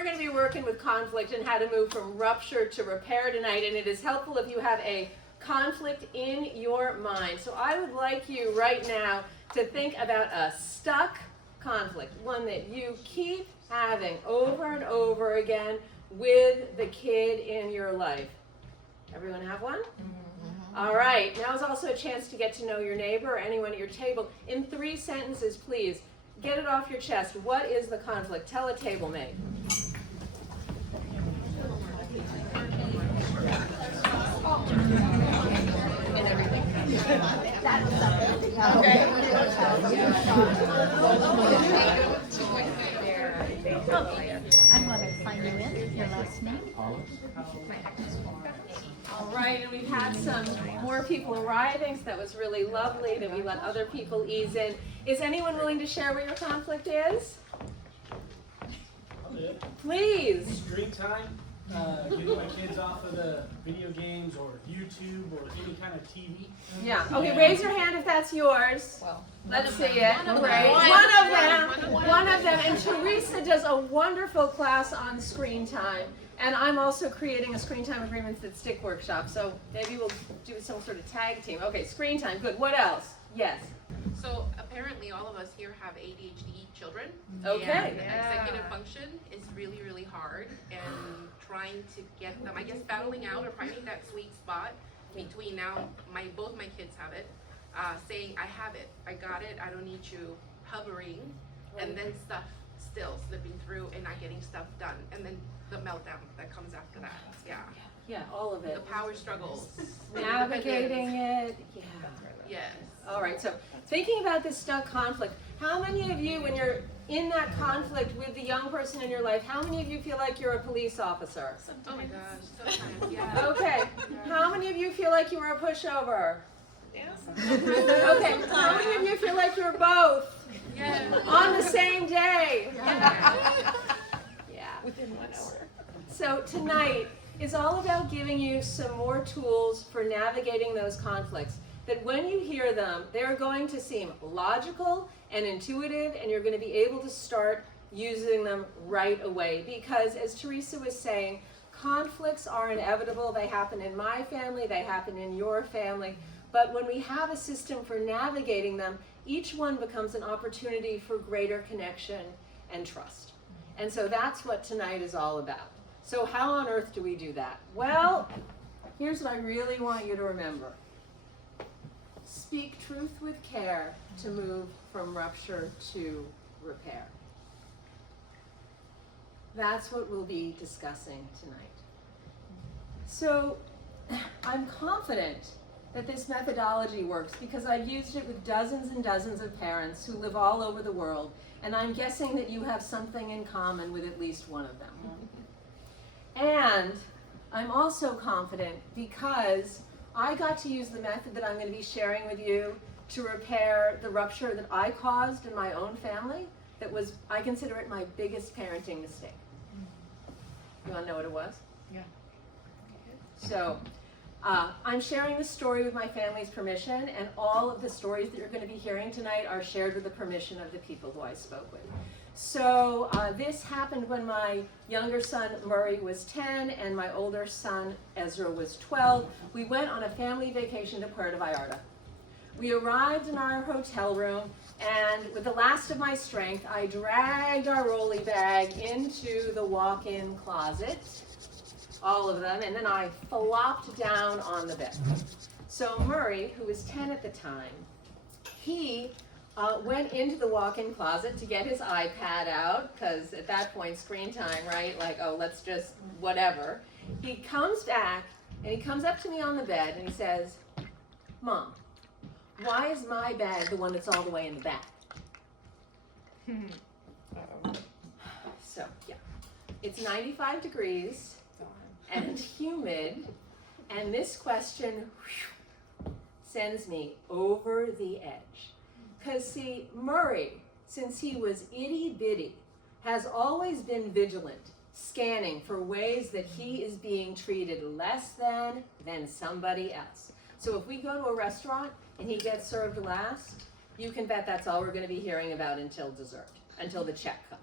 we're going to be working with conflict and how to move from rupture to repair tonight, and it is helpful if you have a conflict in your mind. So I would like you right now to think about a stuck conflict, one that you keep having over and over again with the kid in your life. Everyone have one? All right, now is also a chance to get to know your neighbor or anyone at your table. In 3 sentences, please, get it off your chest. What is the conflict? Tell a table mate. I'm going to sign you in. Your last name? All right, and we've had some more people arriving, so that was really lovely that we let other people ease in. Is anyone willing to share what your conflict is? Please. Screen time, getting my kids off of the video games or YouTube or any kind of TV. Yeah. Okay, raise your hand if that's yours. Well, Let's see it. Great. One of them. And Teresa does a wonderful class on screen time. And I'm also creating a screen time agreements that stick workshop. So maybe we'll do some sort of tag team. Okay, screen time. Good. What else? Yes. So apparently all of us here have ADHD children. Okay. And executive function is really, really hard, and trying to get them, I guess, battling out or finding that sweet spot between now, both my kids have it, saying, I have it, I got it, I don't need you, hovering, and then stuff still slipping through and not getting stuff done, and then the meltdown that comes after that. Yeah, all of it. The power struggles. Navigating it. Yeah. Yes. All right, so thinking about this stuck conflict, how many of you, when you're in that conflict with the young person in your life, how many of you feel like you're a police officer? Oh my gosh, sometimes, yeah. Okay, how many of you feel like you were a pushover? Yeah. Okay, how many of you feel like you're both Yeah. on the same day? Yeah. Yeah. Within 1 hour. So tonight is all about giving you some more tools for navigating those conflicts, that when you hear them, they're going to seem logical and intuitive, and you're going to be able to start using them right away. Because as Teresa was saying, conflicts are inevitable. They happen in my family, they happen in your family. But when we have a system for navigating them, each one becomes an opportunity for greater connection and trust. And so that's what tonight is all about. So how on earth do we do that? Well, here's what I really want you to remember. Speak truth with care to move from rupture to repair. That's what we'll be discussing tonight. So I'm confident that this methodology works because I've used it with dozens and dozens of parents who live all over the world, and I'm guessing that you have something in common with at least one of them. And I'm also confident because I got to use the method that I'm going to be sharing with you to repair the rupture that I caused in my own family. That was, I consider it my biggest parenting mistake. You want to know what it was? Yeah. So, I'm sharing this story with my family's permission, and all of the stories that you're going to be hearing tonight are shared with the permission of the people who I spoke with. So this happened when my younger son Murray was 10 and my older son Ezra was 12. We went on a family vacation to Puerto Vallarta. We arrived in our hotel room, and with the last of my strength, I dragged our rolly bag into the walk-in closet, all of them, and then I flopped down on the bed. So Murray, who was 10 at the time, he went into the walk-in closet to get his iPad out, because at that point, screen time, right? Like, oh, let's just whatever. He comes back, and he comes up to me on the bed, and he says, Mom, why is my bag the one that's all the way in the back? So, yeah. It's 95 degrees and humid, and this question sends me over the edge. Because see, Murray, since he was itty bitty, has always been vigilant, scanning for ways that he is being treated less than somebody else. So if we go to a restaurant and he gets served last, you can bet that's all we're going to be hearing about until dessert, until the check comes.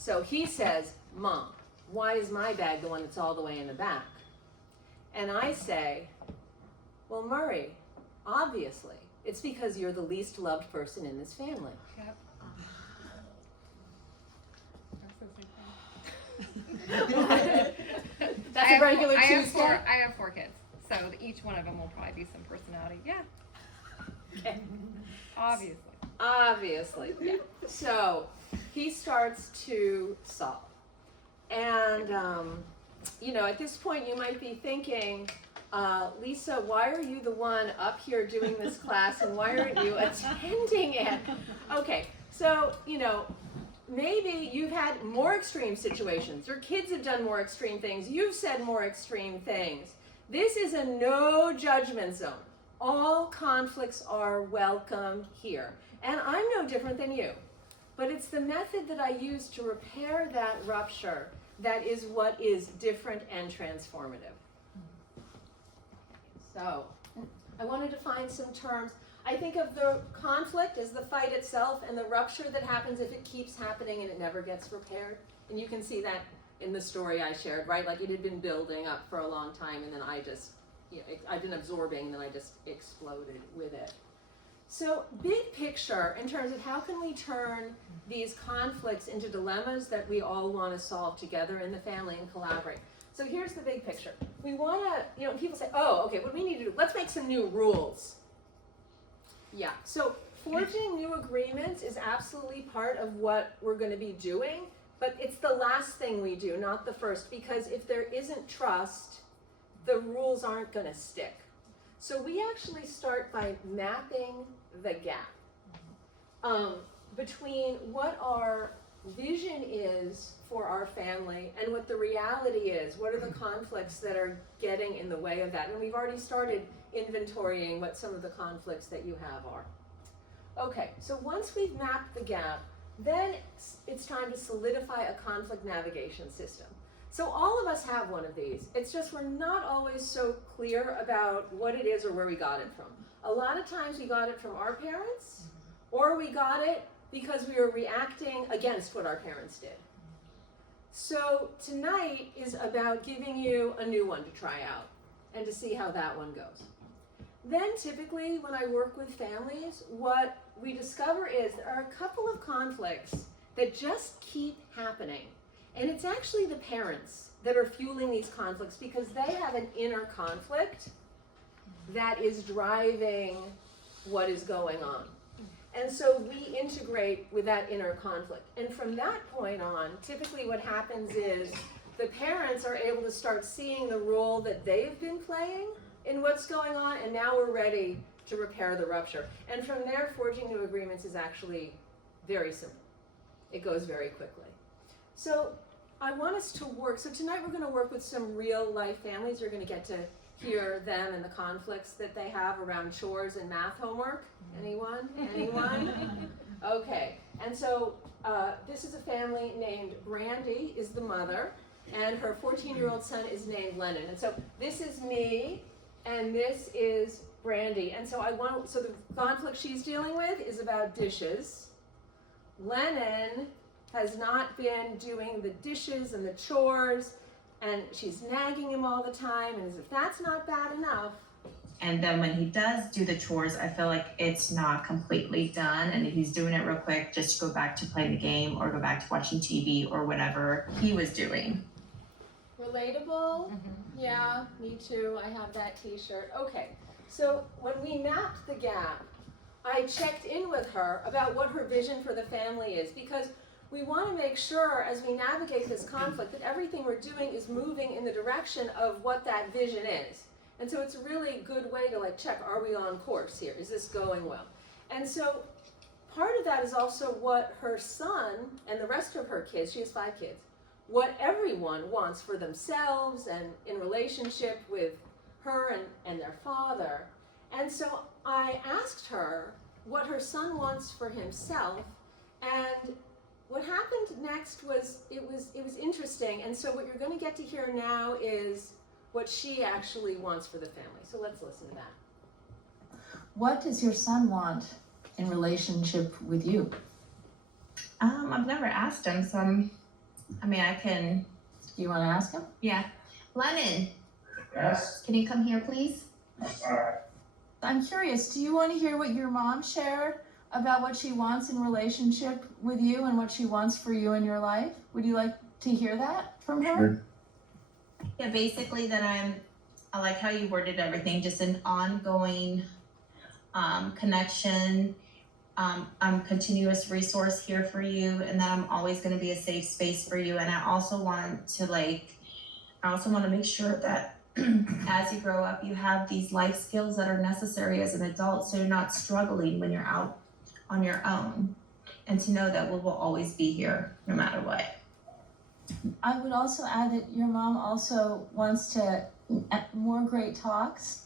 So he says, Mom, why is my bag the one that's all the way in the back? And I say, well, Murray, obviously, it's because you're the least loved person in this family. Yep. That's a regular Tuesday? I have 4 kids, so each one of them will probably be some personality. Yeah. Okay. Obviously. Yeah. So he starts to solve. And, at this point you might be thinking, Lisa, why are you the one up here doing this class and why aren't you attending it? Okay, so, maybe you've had more extreme situations. Your kids have done more extreme things. You've said more extreme things. This is a no judgment zone. All conflicts are welcome here. And I'm no different than you. But it's the method that I use to repair that rupture that is what is different and transformative. So, I wanted to find some terms. I think of the conflict as the fight itself and the rupture that happens if it keeps happening and it never gets repaired. And you can see that in the story I shared, right? Like it had been building up for a long time and then I've been absorbing and then I just exploded with it. So big picture in terms of how can we turn these conflicts into dilemmas that we all want to solve together in the family and collaborate. So here's the big picture. We want to, people say, oh, okay, what we need to do, let's make some new rules. Yeah, so forging new agreements is absolutely part of what we're going to be doing, but it's the last thing we do, not the first, because if there isn't trust, the rules aren't going to stick. So we actually start by mapping the gap between what our vision is for our family and what the reality is. What are the conflicts that are getting in the way of that? And we've already started inventorying what some of the conflicts that you have are. Okay, so once we've mapped the gap, then it's time to solidify a conflict navigation system. So all of us have one of these. It's just we're not always so clear about what it is or where we got it from. A lot of times we got it from our parents, or we got it because we were reacting against what our parents did. So tonight is about giving you a new one to try out and to see how that one goes. Then typically when I work with families, what we discover is there are a couple of conflicts that just keep happening. And it's actually the parents that are fueling these conflicts because they have an inner conflict that is driving what is going on. And so we integrate with that inner conflict. And from that point on, typically what happens is the parents are able to start seeing the role that they've been playing in what's going on, and now we're ready to repair the rupture. And from there, forging new agreements is actually very simple. It goes very quickly. So I want us to work, so tonight we're going to work with some real life families. You're going to get to hear them and the conflicts that they have around chores and math homework. Anyone? Okay, and so this is a family named Brandy is the mother, and her 14-year-old son is named Lennon. And so this is me, and this is Brandy. And so so the conflict she's dealing with is about dishes. Lennon has not been doing the dishes and the chores, and she's nagging him all the time, and as if that's not bad enough. And then when he does do the chores, I feel like it's not completely done, and if he's doing it real quick just to go back to play the game or go back to watching TV or whatever he was doing. Relatable? Yeah, me too. I have that t-shirt. Okay, so when we mapped the gap, I checked in with her about what her vision for the family is, because we want to make sure as we navigate this conflict that everything we're doing is moving in the direction of what that vision is. And so it's a really good way to check, are we on course here? Is this going well? And so part of that is also what her son and the rest of her kids, she has 5 kids, what everyone wants for themselves and in relationship with her and their father. And so I asked her what her son wants for himself, and what happened next was it was interesting. And so what you're going to get to hear now is what she actually wants for the family. So let's listen to that. What does your son want in relationship with you? I've never asked him, so I'm I mean, I can, Do you want to ask him? yeah. Lennon, Yes. can you come here, please? I'm curious, do you want to hear what your mom shared about what she wants in relationship with you and what she wants for you in your life? Would you like to hear that from her? Sure. Yeah, basically that I like how you worded everything, just an ongoing connection. I'm continuous resource here for you, and that I'm always going to be a safe space for you. And I also want to make sure that as you grow up, you have these life skills that are necessary as an adult, so you're not struggling when you're out on your own, and to know that we will always be here no matter what. I would also add that your mom also wants to more great talks,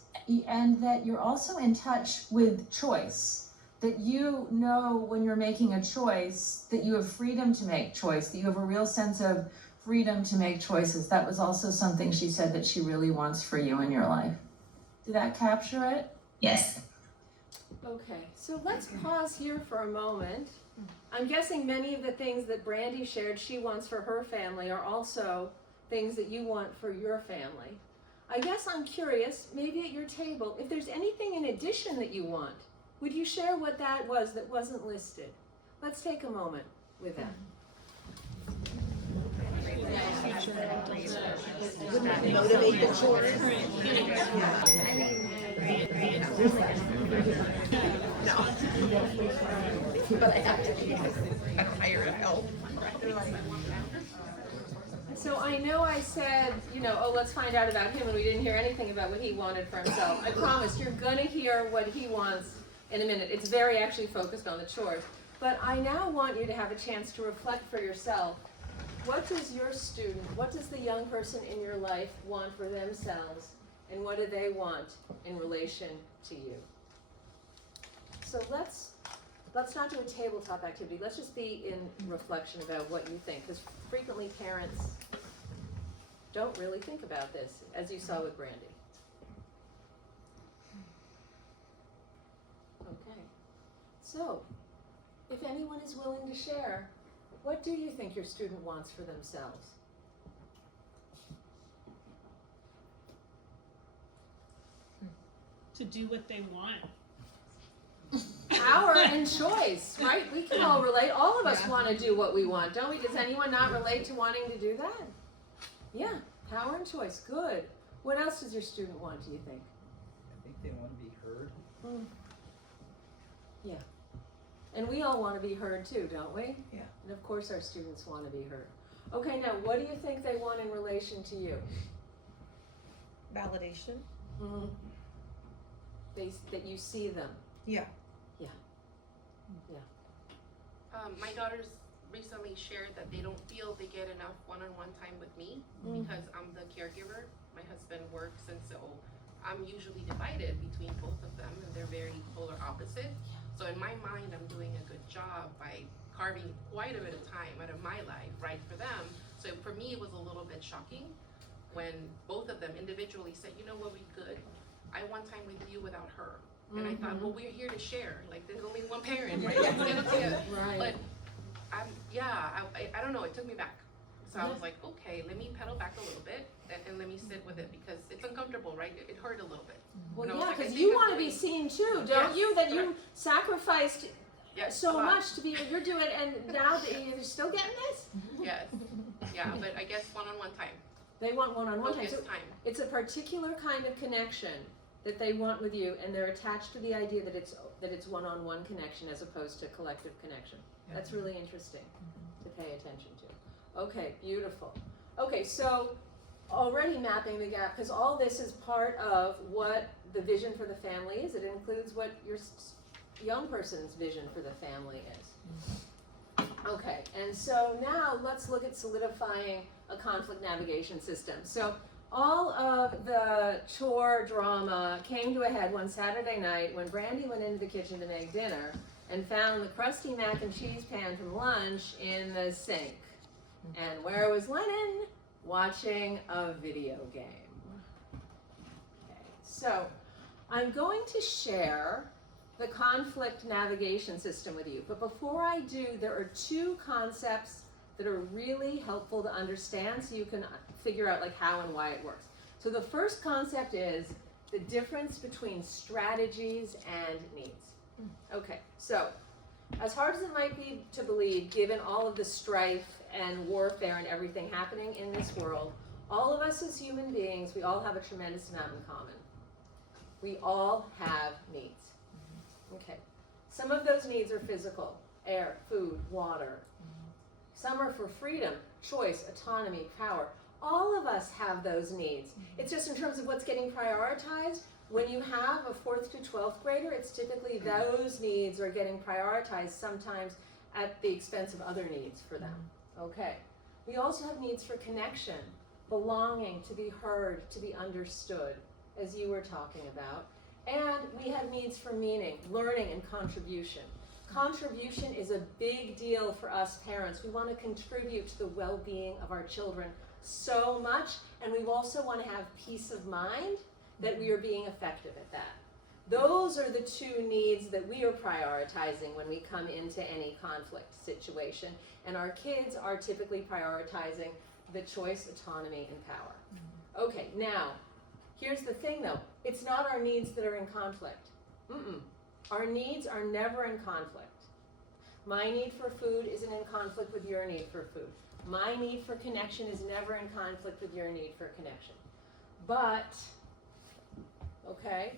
and that you're also in touch with choice. That you know when you're making a choice that you have freedom to make choice, that you have a real sense of freedom to make choices. That was also something she said that she really wants for you in your life. Did that capture it? Yes. Okay, so let's pause here for a moment. I'm guessing many of the things that Brandy shared she wants for her family are also things that you want for your family. I guess I'm curious, maybe at your table, if there's anything in addition that you want, would you share what that was that wasn't listed? Let's take a moment with that. Motivate the chores. No. But I have to because I'm hired help. So I know I said, oh, let's find out about him, and we didn't hear anything about what he wanted for himself. I promise you're gonna hear what he wants in a minute. It's very actually focused on the chores. But I now want you to have a chance to reflect for yourself. What does your student, what does the young person in your life want for themselves, and what do they want in relation to you? So let's not do a tabletop activity. Let's just be in reflection about what you think, because frequently parents don't really think about this, as you saw with Brandy. Okay. So, if anyone is willing to share, what do you think your student wants for themselves? To do what they want. Power and choice, right? We can all relate. All of us want to do what we want, don't we? Does anyone not relate to wanting to do that? Yeah, power and choice. Good. What else does your student want, do you think? I think they want to be heard. Yeah. And we all want to be heard too, don't we? Yeah. And of course our students want to be heard. Okay, now what do you think they want in relation to you? Validation. Mm-hmm. That you see them. Yeah. My daughters recently shared that they don't feel they get enough one-on-one time with me because I'm the caregiver. My husband works, and so I'm usually divided between both of them, and they're very polar opposite. So in my mind, I'm doing a good job by carving quite a bit of time out of my life, right, for them. So for me, it was a little bit shocking when both of them individually said, you know what, we good. I want time with you without her. And I thought, well, we're here to share. Like, there's only one parent, right? Right. But I don't know, it took me back. So I was like, okay, let me pedal back a little bit and let me sit with it because it's uncomfortable, right? It hurt a little bit. Well, You know, yeah, like, I because think you of want to the be way- seen too, don't Yes, you? That you correct. sacrificed Yes, so a lot. much to be, you're doing, and now that you're still getting this? Yes, yeah, but I guess one-on-one time, They want one-on-one time. focused So time. it's a particular kind of connection that they want with you, and they're attached to the idea that it's one-on-one connection as opposed to collective connection. That's really interesting to pay attention to. Okay, beautiful. Okay, so already mapping the gap, because all this is part of what the vision for the family is. It includes what your young person's vision for the family is. Okay, and so now let's look at solidifying a conflict navigation system. So all of the chore drama came to a head one Saturday night when Brandy went into the kitchen to make dinner and found the crusty mac and cheese pan from lunch in the sink. And where was Lennon? Watching a video game. Okay, so I'm going to share the conflict navigation system with you. But before I do, there are two concepts that are really helpful to understand so you can figure out like how and why it works. So the first concept is the difference between strategies and needs. Okay, so as hard as it might be to believe, given all of the strife and warfare and everything happening in this world, all of us as human beings, we all have a tremendous amount in common. We all have needs. Okay, some of those needs are physical, air, food, water. Some are for freedom, choice, autonomy, power. All of us have those needs. It's just in terms of what's getting prioritized. When you have a 4th to 12th grader, it's typically those needs are getting prioritized, sometimes at the expense of other needs for them. Okay. We also have needs for connection, belonging, to be heard, to be understood, as you were talking about. And we have needs for meaning, learning, and contribution. Contribution is a big deal for us parents. We want to contribute to the well-being of our children so much, and we also want to have peace of mind that we are being effective at that. Those are the two needs that we are prioritizing when we come into any conflict situation, and our kids are typically prioritizing the choice, autonomy, and power. Okay, now, here's the thing though. It's not our needs that are in conflict. Our needs are never in conflict. My need for food isn't in conflict with your need for food. My need for connection is never in conflict with your need for connection. But, okay,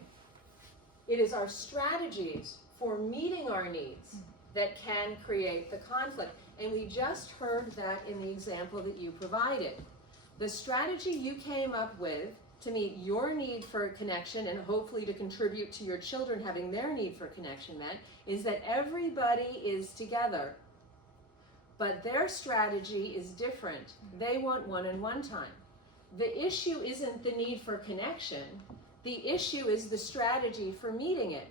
it is our strategies for meeting our needs that can create the conflict. And we just heard that in the example that you provided. The strategy you came up with to meet your need for connection and hopefully to contribute to your children having their need for connection met is that everybody is together. But their strategy is different. They want one-on-one time. The issue isn't the need for connection. The issue is the strategy for meeting it.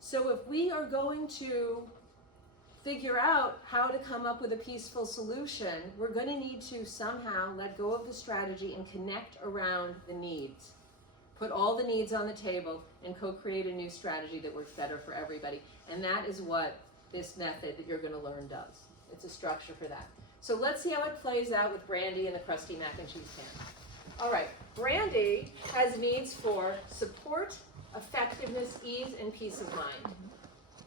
So if we are going to figure out how to come up with a peaceful solution, we're going to need to somehow let go of the strategy and connect around the needs. Put all the needs on the table and co-create a new strategy that works better for everybody. And that is what this method that you're going to learn does. It's a structure for that. So let's see how it plays out with Brandy and the crusty mac and cheese pan. All right, Brandy has needs for support, effectiveness, ease, and peace of mind.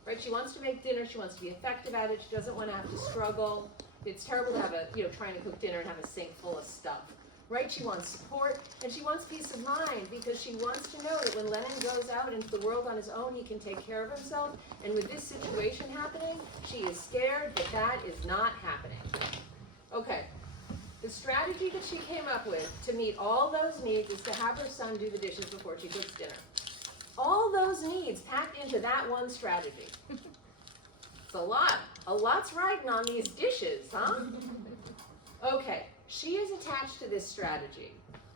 Right? She wants to make dinner. She wants to be effective at it. She doesn't want to have to struggle. It's terrible to have trying to cook dinner and have a sink full of stuff. Right? She wants support and she wants peace of mind because she wants to know that when Lennon goes out into the world on his own, he can take care of himself. And with this situation happening, she is scared that that is not happening. Okay. The strategy that she came up with to meet all those needs is to have her son do the dishes before she cooks dinner. All those needs packed into that one strategy. It's a lot. A lot's riding on these dishes, huh? Okay, she is attached to this strategy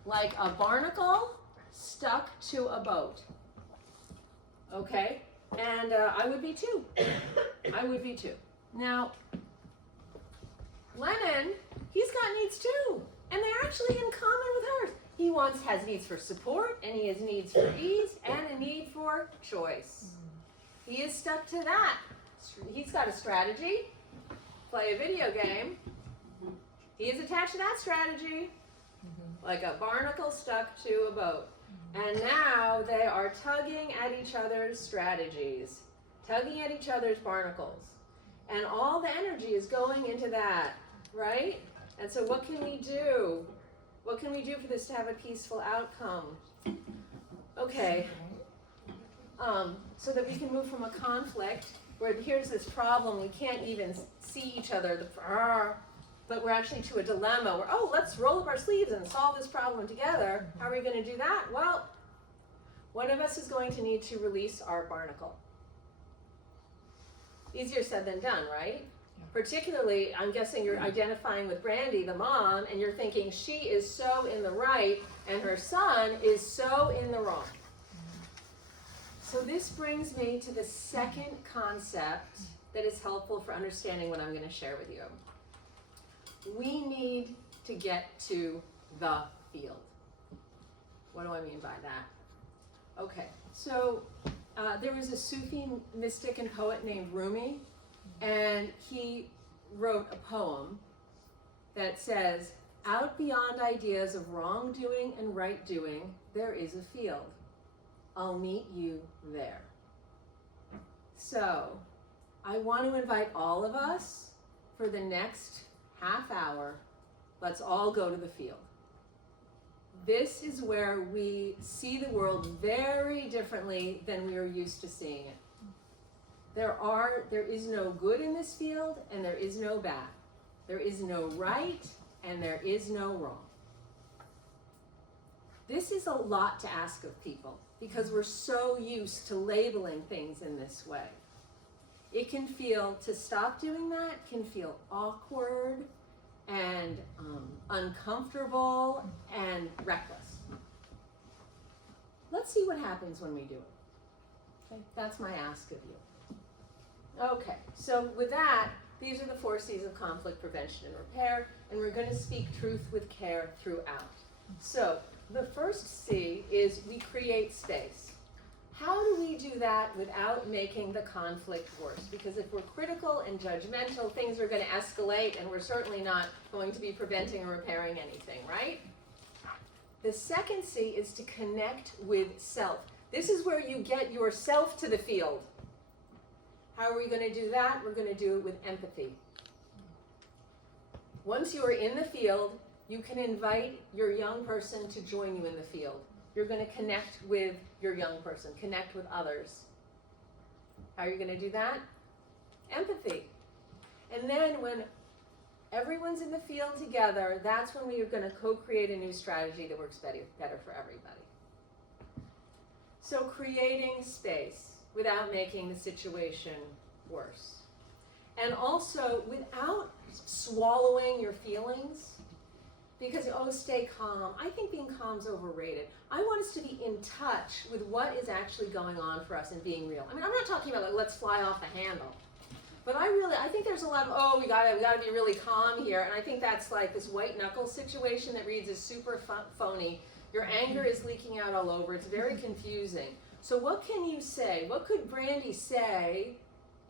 like a barnacle stuck to a boat. Okay, and I would be too. I would be too. Now, Lennon, he's got needs too, and they're actually in common with hers. He has needs for support, and he has needs for ease, and a need for choice. He is stuck to that. He's got a strategy, play a video game. He is attached to that strategy, like a barnacle stuck to a boat. And now they are tugging at each other's strategies, tugging at each other's barnacles. And all the energy is going into that, right? And so what can we do? What can we do for this to have a peaceful outcome? Okay, so that we can move from a conflict where here's this problem, we can't even see each other, but we're actually to a dilemma where, oh, let's roll up our sleeves and solve this problem together. How are we going to do that? Well, one of us is going to need to release our barnacle. Easier said than done, right? Particularly, I'm guessing you're identifying with Brandy, the mom, and you're thinking she is so in the right and her son is so in the wrong. So this brings me to the second concept that is helpful for understanding what I'm going to share with you. We need to get to the field. What do I mean by that? Okay, so there was a Sufi mystic and poet named Rumi, and he wrote a poem that says, out beyond ideas of wrongdoing and right doing, there is a field. I'll meet you there. So, I want to invite all of us for the next half hour, let's all go to the field. This is where we see the world very differently than we are used to seeing it. There is no good in this field, and there is no bad. There is no right, and there is no wrong. This is a lot to ask of people because we're so used to labeling things in this way. It can feel, to stop doing that can feel awkward and uncomfortable and reckless. Let's see what happens when we do it. Okay, that's my ask of you. Okay, so with that, these are the 4 C's of conflict prevention and repair, and we're going to speak truth with care throughout. So the first C is we create space. How do we do that without making the conflict worse? Because if we're critical and judgmental, things are going to escalate, and we're certainly not going to be preventing or repairing anything, right? The second C is to connect with self. This is where you get yourself to the field. How are we going to do that? We're going to do it with empathy. Once you are in the field, you can invite your young person to join you in the field. You're going to connect with your young person, connect with others. How are you going to do that? Empathy. And then when everyone's in the field together, that's when we are going to co-create a new strategy that works better for everybody. So creating space without making the situation worse. And also without swallowing your feelings, because, oh, stay calm. I think being calm is overrated. I want us to be in touch with what is actually going on for us and being real. I mean, I'm not talking about like, let's fly off the handle. But I think there's a lot of, oh, we gotta be really calm here. And I think that's like this white knuckle situation that reads as super phony. Your anger is leaking out all over. It's very confusing. So what can you say? What could Brandy say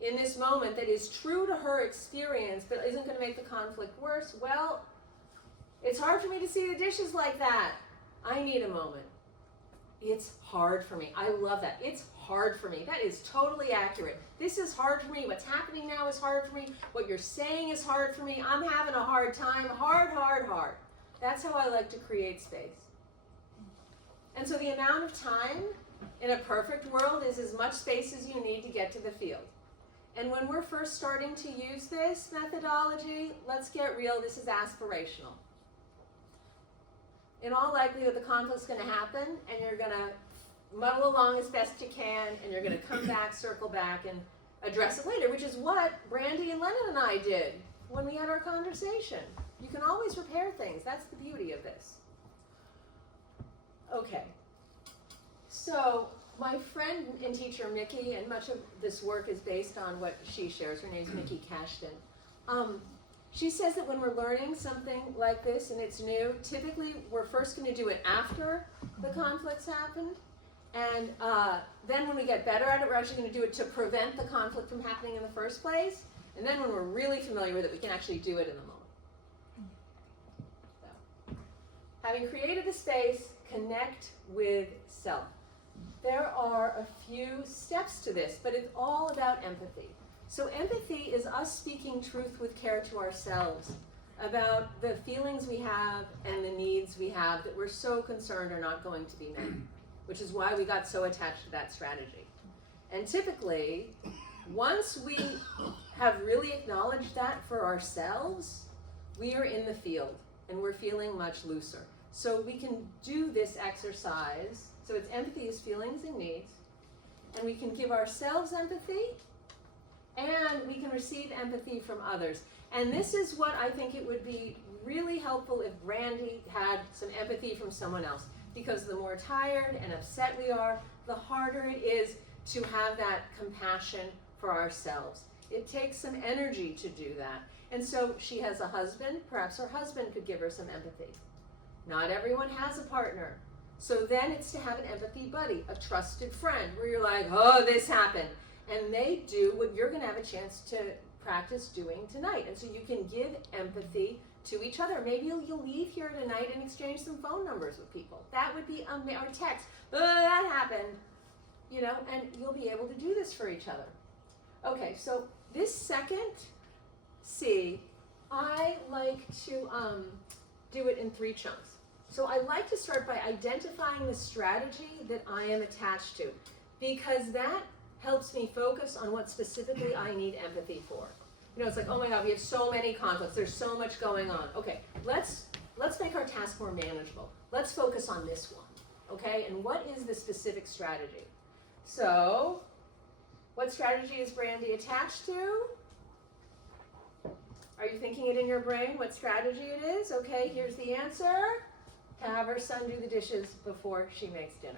in this moment that is true to her experience but isn't going to make the conflict worse? Well, it's hard for me to see the dishes like that. I need a moment. It's hard for me. I love that. It's hard for me. That is totally accurate. This is hard for me. What's happening now is hard for me. What you're saying is hard for me. I'm having a hard time. Hard, hard, hard. That's how I like to create space. And so the amount of time in a perfect world is as much space as you need to get to the field. And when we're first starting to use this methodology, let's get real, this is aspirational. In all likelihood, the conflict's going to happen, and you're going to muddle along as best you can, and you're going to come back, circle back, and address it later, which is what Brandy and Lennon and I did when we had our conversation. You can always repair things. That's the beauty of this. Okay. So my friend and teacher, Mickey, and much of this work is based on what she shares. Her name's Mickey Cashton. She says that when we're learning something like this and it's new, typically we're first going to do it after the conflict's happened. And then when we get better at it, we're actually going to do it to prevent the conflict from happening in the first place. And then when we're really familiar with it, we can actually do it in the moment. So, having created the space, connect with self. There are a few steps to this, but it's all about empathy. So empathy is us speaking truth with care to ourselves about the feelings we have and the needs we have that we're so concerned are not going to be met, which is why we got so attached to that strategy. And typically, once we have really acknowledged that for ourselves, we are in the field and we're feeling much looser. So we can do this exercise. So it's empathy is feelings and needs, and we can give ourselves empathy, and we can receive empathy from others. And this is what I think it would be really helpful if Brandy had some empathy from someone else, because the more tired and upset we are, the harder it is to have that compassion for ourselves. It takes some energy to do that. And so she has a husband, perhaps her husband could give her some empathy. Not everyone has a partner. So then it's to have an empathy buddy, a trusted friend, where you're like, oh, this happened. And they do what you're going to have a chance to practice doing tonight. And so you can give empathy to each other. Maybe you'll leave here tonight and exchange some phone numbers with people. That would be, or text, that happened, you know, and you'll be able to do this for each other. Okay, so this second C, I like to do it in 3 chunks. So I like to start by identifying the strategy that I am attached to, because that helps me focus on what specifically I need empathy for. You know, it's like, oh my God, we have so many conflicts. There's so much going on. Okay, let's make our task more manageable. Let's focus on this one, okay? And what is the specific strategy? So, what strategy is Brandy attached to? Are you thinking it in your brain, what strategy it is? Okay, here's the answer. To have her son do the dishes before she makes dinner.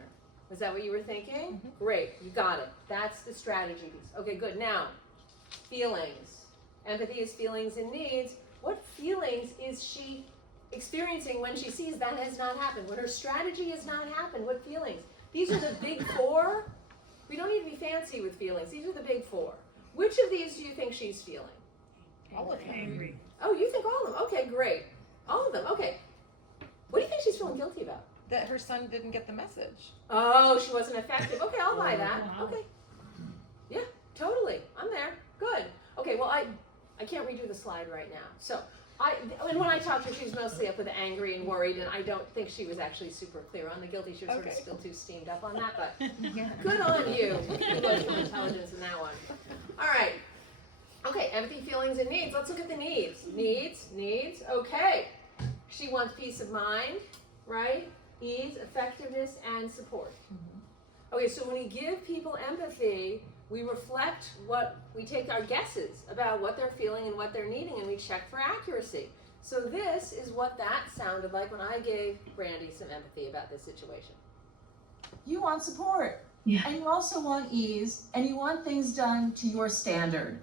Was that what you were thinking? Mm-hmm. Great, you got it. That's the strategy piece. Okay, good. Now, feelings. Empathy is feelings and needs. What feelings is she experiencing when she sees that has not happened? When her strategy has not happened, what feelings? These are the big 4. We don't need to be fancy with feelings. These are the big 4. Which of these do you think she's feeling? All of them. Angry. Oh, you think all of them. Okay, great. All of them. Okay. What do you think she's feeling guilty about? That her son didn't get the message. Oh, she wasn't effective. Okay, I'll buy that. Okay. Yeah, totally. I'm there. Good. Okay, well, I can't redo the slide right now. So, and when I talked to her, she was mostly up with angry and worried, and I don't think she was actually super clear on the guilty. She was sort of still too steamed up on that, but good on you. You got some intelligence in that one. All right. Okay, empathy, feelings, and needs. Let's look at the needs. Needs. Okay. She wants peace of mind, right? Ease, effectiveness, and support. Okay, so when we give people empathy, we reflect we take our guesses about what they're feeling and what they're needing, and we check for accuracy. So this is what that sounded like when I gave Brandy some empathy about this situation. You want support. Yeah. And you also want ease, and you want things done to your standard,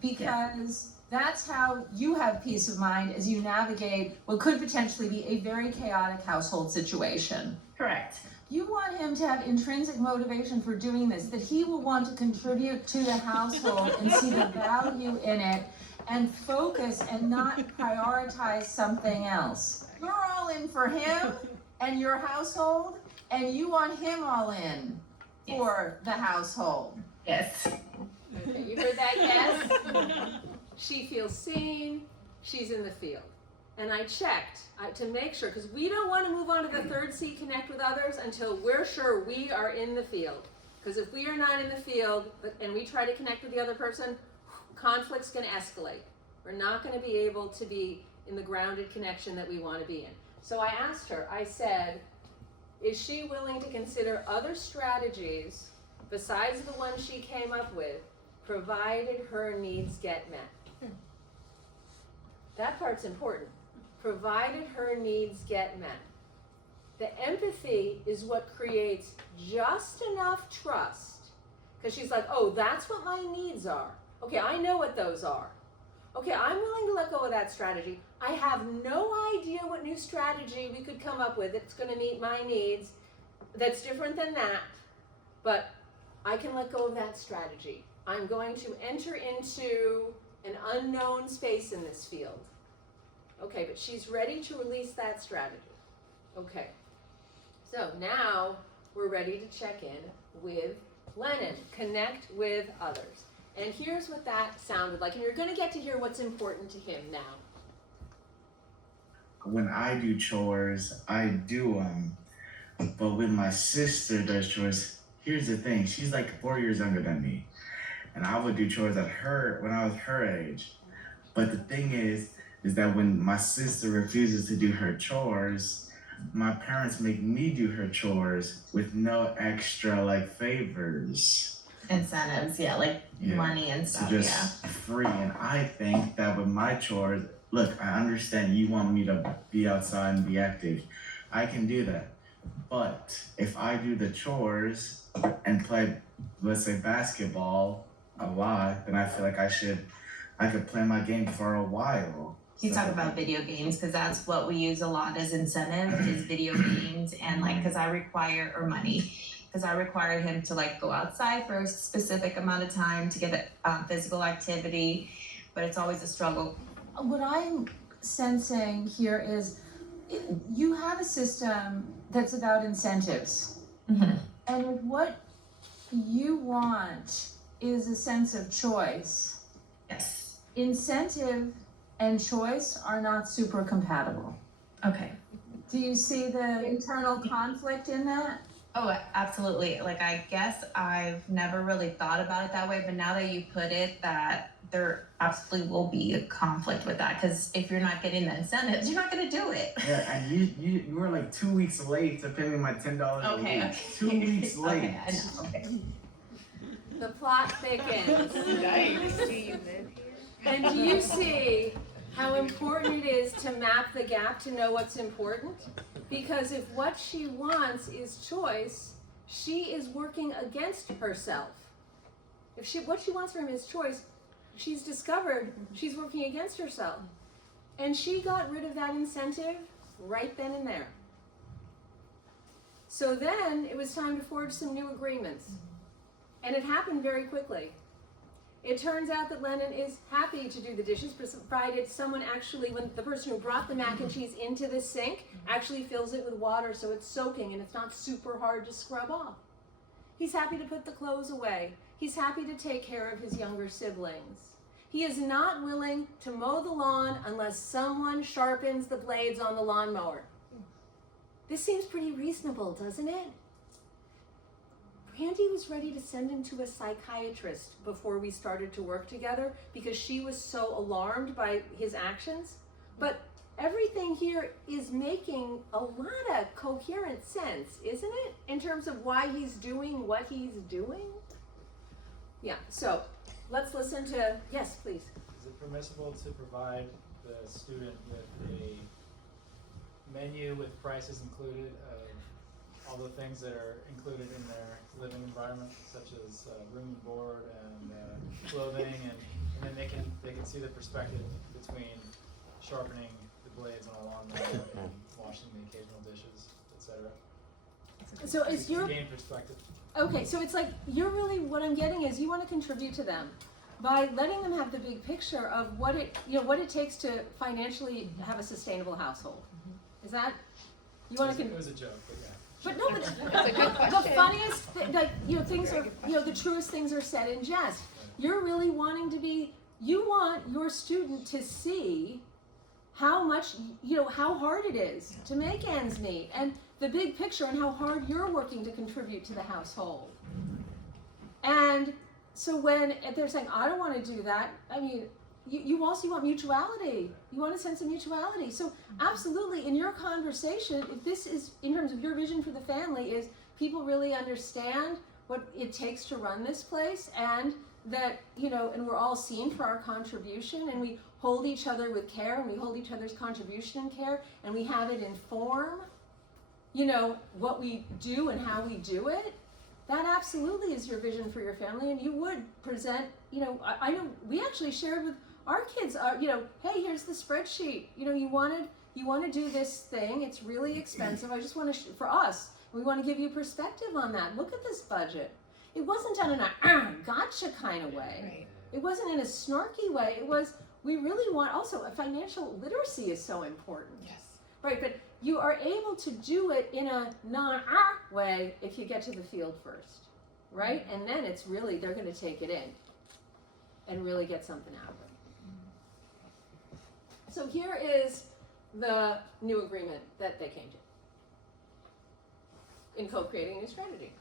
because that's how you have peace of mind as you navigate what could potentially be a very chaotic household situation. Correct. You want him to have intrinsic motivation for doing this, that he will want to contribute to the household and see the value in it and focus and not prioritize something else. You're all in for him and your household, and you want him all in for the household. Yes. Okay, you heard that, yes? She feels seen, she's in the field. And I checked to make sure, because we don't want to move on to the 3rd C, connect with others, until we're sure we are in the field. Because if we are not in the field, and we try to connect with the other person, conflict's going to escalate. We're not going to be able to be in the grounded connection that we want to be in. So I asked her, I said, is she willing to consider other strategies besides the one she came up with, provided her needs get met? That part's important. Provided her needs get met. The empathy is what creates just enough trust. Because she's like, oh, that's what my needs are. Okay, I know what those are. Okay, I'm willing to let go of that strategy. I have no idea what new strategy we could come up with that's going to meet my needs that's different than that, but I can let go of that strategy. I'm going to enter into an unknown space in this field. Okay, but she's ready to release that strategy. Okay, so now we're ready to check in with Lennon, connect with others. And here's what that sounded like, and you're going to get to hear what's important to him now. When I do chores, I do them, but when my sister does chores, here's the thing, she's like 4 years younger than me, and I would do chores when I was her age. But the thing is that when my sister refuses to do her chores, my parents make me do her chores with no extra favors. Incentives, money and stuff, so just free. And I think that with my chores, look, I understand you want me to be outside and be active. I can do that. But if I do the chores and play, let's say, basketball a lot, then I feel like I could play my game for a while. You talk about video games, because that's what we use a lot as incentive, is video games, and because I require him to go outside for a specific amount of time to get physical activity, but it's always a struggle. What I'm sensing here is you have a system that's about incentives. Mhm. And if what you want is a sense of choice, Yes. incentive and choice are not super compatible. Okay. Do you see the internal conflict in that? Oh, absolutely. Like, I guess I've never really thought about it that way, but now that you put it, that there absolutely will be a conflict with that. Because if you're not getting the incentives, you're not going to do it. Yeah, and you were like 2 weeks late to pay me my $10 a Okay. week. 2 weeks late. Okay, I know. Okay. The plot thickens. Nice. Do you live here? And do you see how important it is to map the gap to know what's important? Because if what she wants is choice, she is working against herself. If what she wants from him is choice, she's discovered she's working against herself. And she got rid of that incentive right then and there. So then it was time to forge some new agreements. And it happened very quickly. It turns out that Lennon is happy to do the dishes, provided someone actually, when the person who brought the mac and cheese into the sink, actually fills it with water so it's soaking and it's not super hard to scrub off. He's happy to put the clothes away. He's happy to take care of his younger siblings. He is not willing to mow the lawn unless someone sharpens the blades on the lawnmower. This seems pretty reasonable, doesn't it? Brandy was ready to send him to a psychiatrist before we started to work together because she was so alarmed by his actions. But everything here is making a lot of coherent sense, isn't it? In terms of why he's doing what he's doing? Yeah, so let's listen to, yes, please. Is it permissible to provide the student with a menu with prices included of all the things that are included in their living environment, such as room and board and clothing, and then they can see the perspective between sharpening the blades on a lawnmower and washing the occasional dishes, etc. So it's your, to gain perspective. okay, so it's like, you're really, what I'm getting is you want to contribute to them by letting them have the big picture of what it, what it takes to financially have a sustainable household. Is that, you want to, It was a joke, but yeah. but no, but That's a good the question. funniest, like, things are, the truest things are said in jest. You're really wanting to be, you want your student to see how much, how hard it is to make ends meet, and the big picture and how hard you're working to contribute to the household. And so when they're saying, I don't want to do that, I mean, you also want mutuality. You want a sense of mutuality. So absolutely, in your conversation, if this is, in terms of your vision for the family, is people really understand what it takes to run this place, and that, and we're all seen for our contribution, and we hold each other with care, and we hold each other's contribution in care, and we have it inform, what we do and how we do it. That absolutely is your vision for your family, and you would present, I know we actually shared with our kids, hey, here's the spreadsheet. You want to do this thing. It's really expensive. I just want to, for us, we want to give you perspective on that. Look at this budget. It wasn't done in a gotcha kind of way. Right. It wasn't in a snarky way. It was, we really want, also, financial literacy is so important. Yes. Right, but you are able to do it in a way if you get to the field first, right? And then it's really, they're going to take it in and really get something out of it. So here is the new agreement that they came to in co-creating a new strategy.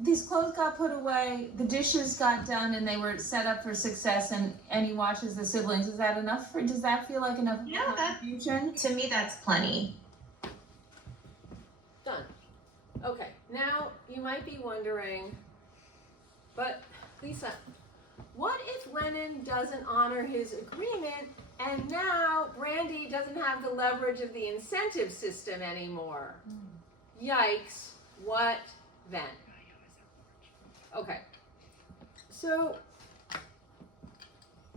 These clothes got put away, the dishes got done, and they were set up for success, and he watches the siblings. Is that enough does that feel like enough Yeah, contribution? To me, that's plenty. Done. Okay, now you might be wondering, but Lisa, what if Lennon doesn't honor his agreement and now Brandy doesn't have the leverage of the incentive system anymore? Yikes, what then? Okay, so,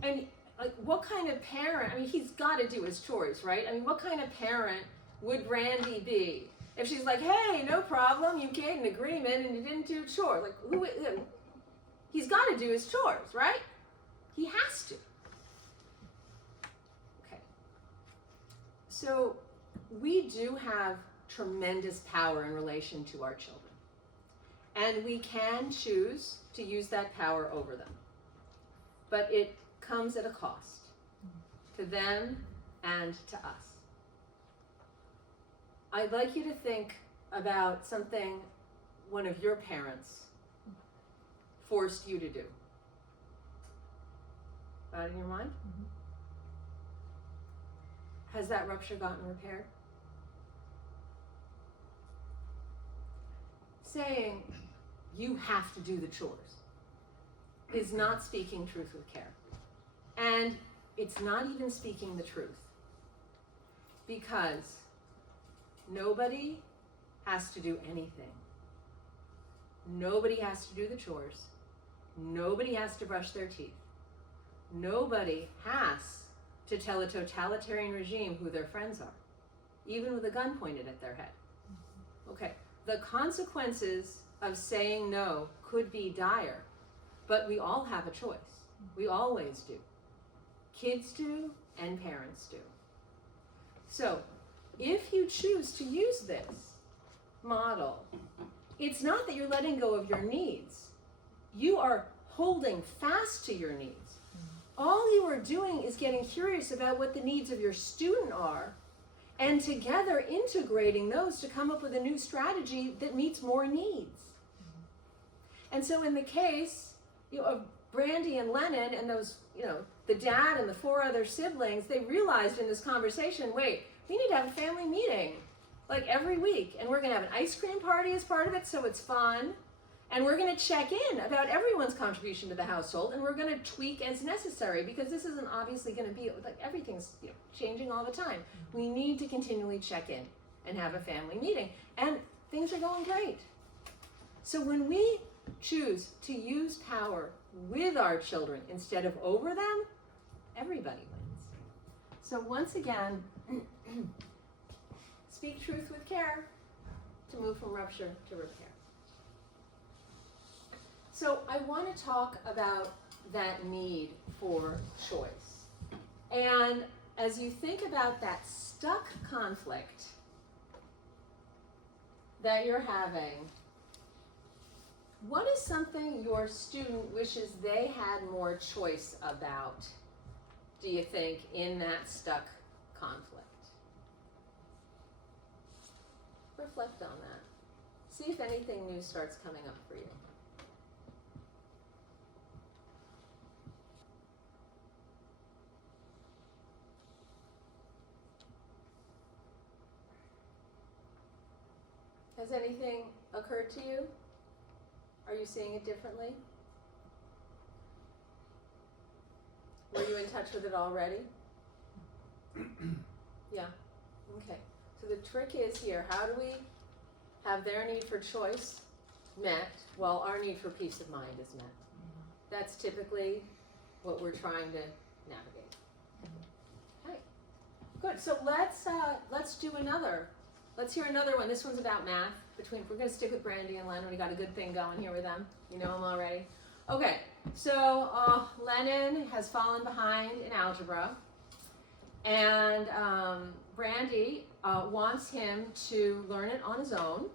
and like, what kind of parent, he's got to do his chores, right? What kind of parent would Brandy be if she's like, hey, no problem, you made an agreement and you didn't do chores? Like, he's got to do his chores, right? He has to. Okay. So we do have tremendous power in relation to our children. And we can choose to use that power over them. But it comes at a cost to them and to us. I'd like you to think about something one of your parents forced you to do. Got it in your mind? Has that rupture gotten repaired? Saying you have to do the chores is not speaking truth with care. And it's not even speaking the truth. Because nobody has to do anything. Nobody has to do the chores. Nobody has to brush their teeth. Nobody has to tell a totalitarian regime who their friends are, even with a gun pointed at their head. Okay, the consequences of saying no could be dire, but we all have a choice. We always do. Kids do, and parents do. So, if you choose to use this model, it's not that you're letting go of your needs. You are holding fast to your needs. All you are doing is getting curious about what the needs of your student are, and together integrating those to come up with a new strategy that meets more needs. And so in the case of Brandy and Lennon and those, the dad and the 4 other siblings, they realized in this conversation, wait, we need to have a family meeting like every week, and we're going to have an ice cream party as part of it, so it's fun. And we're going to check in about everyone's contribution to the household, and we're going to tweak as necessary, because this isn't obviously going to be like everything's changing all the time. We need to continually check in and have a family meeting, and things are going great. So when we choose to use power with our children instead of over them, everybody wins. So once again, speak truth with care to move from rupture to repair. So I want to talk about that need for choice. And as you think about that stuck conflict that you're having, what is something your student wishes they had more choice about, do you think, in that stuck conflict? Reflect on that. See if anything new starts coming up for you. Has anything occurred to you? Are you seeing it differently? Were you in touch with it already? Yeah, okay. So the trick is here, how do we have their need for choice met while our need for peace of mind is met? That's typically what we're trying to navigate. Okay, good. So let's do another. Let's hear another one. This one's about math. We're going to stick with Brandy and Lennon. We got a good thing going here with them. You know them already. Okay, so Lennon has fallen behind in algebra, and Brandy wants him to learn it on his own.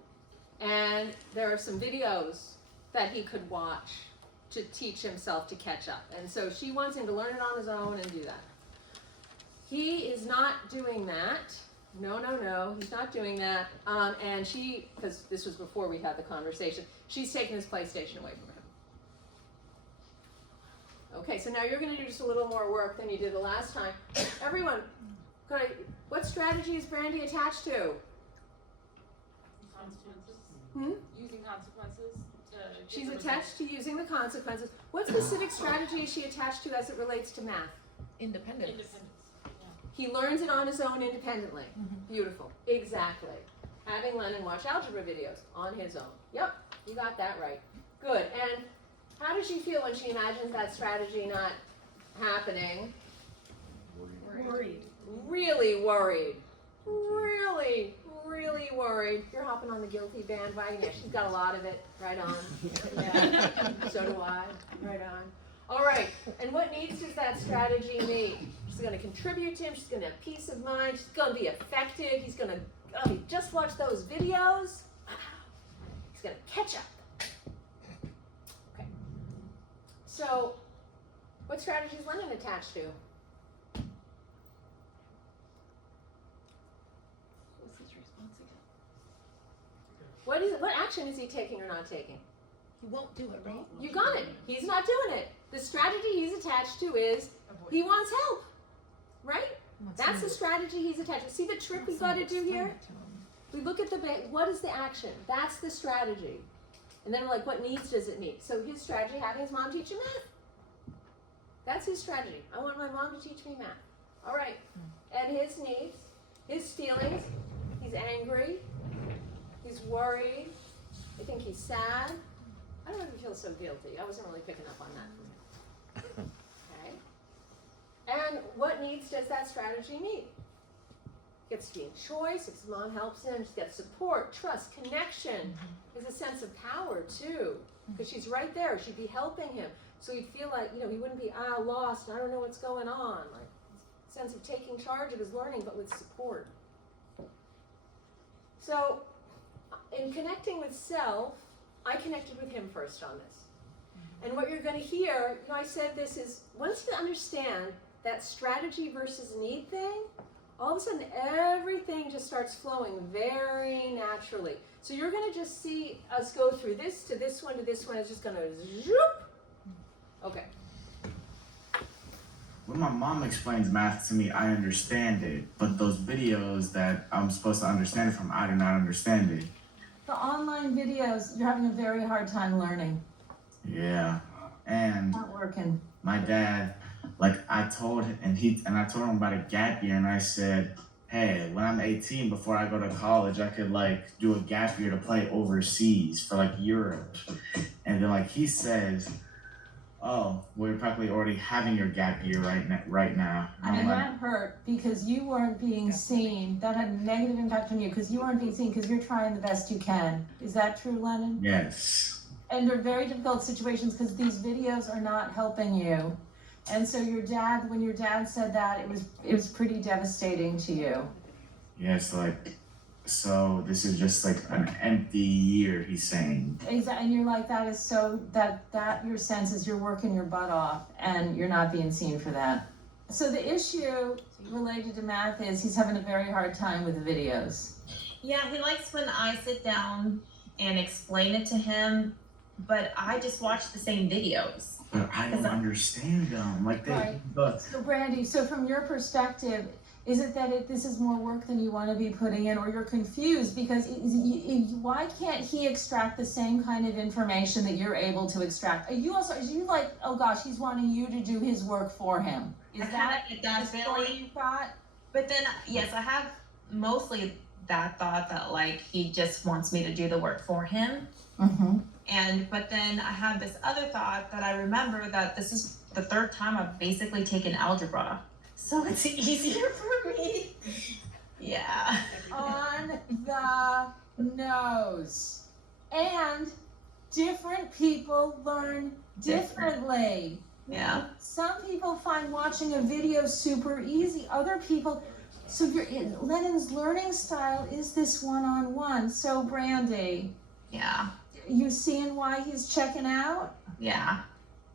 And there are some videos that he could watch to teach himself to catch up. And so she wants him to learn it on his own and do that. He is not doing that. No, he's not doing that. And she, because this was before we had the conversation, she's taking his PlayStation away from him. Okay, so now you're going to do just a little more work than you did the last time. Everyone, what strategy is Brandy attached to? Consequences. Using consequences to. She's attached to using the consequences. What specific strategy is she attached to as it relates to math? Independence. He learns it on his own independently. Beautiful. Exactly. Having Lennon watch algebra videos on his own. Yep, you got that right. Good. And how does she feel when she imagines that strategy not happening? Worried. Really worried. Really, really worried. You're hopping on the guilty bandwagon. Yeah, she's got a lot of it. Right on. Yeah. So do I. Right on. All right, and what needs does that strategy need? She's gonna contribute to him, she's gonna have peace of mind, she's gonna be effective, he's gonna, oh, he just watched those videos. Wow. He's gonna catch up. Okay. So, what strategy is Lennon attached to? What's his response again? What action is he taking or not taking? He won't do it, right? You got it. He's not doing it. The strategy he's attached to is he wants help, right? That's the strategy he's attached to. See the trick we've got to do here? We look at what is the action? That's the strategy. And then we're like, what needs does it need? So his strategy, having his mom teach him math. That's his strategy. I want my mom to teach me math. All right. And his needs, his feelings, he's angry, he's worried, I think he's sad. I don't know if he feels so guilty. I wasn't really picking up on that from him. Okay. And what needs does that strategy need? Gets to be in choice, if his mom helps him, she gets support, trust, connection. There's a sense of power too, because she's right there, she'd be helping him. So he'd feel like, he wouldn't be lost, I don't know what's going on. Like sense of taking charge of his learning, but with support. So in connecting with self, I connected with him first on this. And what you're going to hear, I said this is, once you understand that strategy versus need thing, all of a sudden everything just starts flowing very naturally. So you're going to just see us go through this to this one to this one. It's just going to zoop. Okay. When my mom explains math to me, I understand it. But those videos that I'm supposed to understand it from, I do not understand it. The online videos, you're having a very hard time learning. Yeah. And Not working. my dad, I told him, and I told him about a gap year, and I said, hey, when I'm 18, before I go to college, I could do a gap year to play overseas for Europe. And then he says, oh, we're practically already having your gap year right now. And that hurt because you weren't being seen. That had a negative impact on you because you weren't being seen because you're trying the best you can. Is that true, Lennon? Yes. And they're very difficult situations because these videos are not helping you. And so when your dad said that, it was pretty devastating to you. Yes, so this is just an empty year, he's saying. Exactly, and you're like, that is so, that your sense is you're working your butt off and you're not being seen for that. So the issue related to math is he's having a very hard time with the videos. Yeah, he likes when I sit down and explain it to him, but I just watch the same videos. But I don't understand them. Right. So Brandy, from your perspective, is it that this is more work than you want to be putting in, or you're confused because why can't he extract the same kind of information that you're able to extract? Are you like, oh gosh, he's wanting you to do his work for him? Is that the story you thought? But then, yes, I have mostly that thought that he just wants me to do the work for him. Mm-hmm. But then I have this other thought that I remember that this is the third time I've basically taken algebra. So it's easier for me. Yeah. On the nose. And different people learn differently. Yeah. Some people find watching a video super easy. Other people, Lennon's learning style is this one-on-one. So Brandy. Yeah. You seeing why he's checking out? Yeah.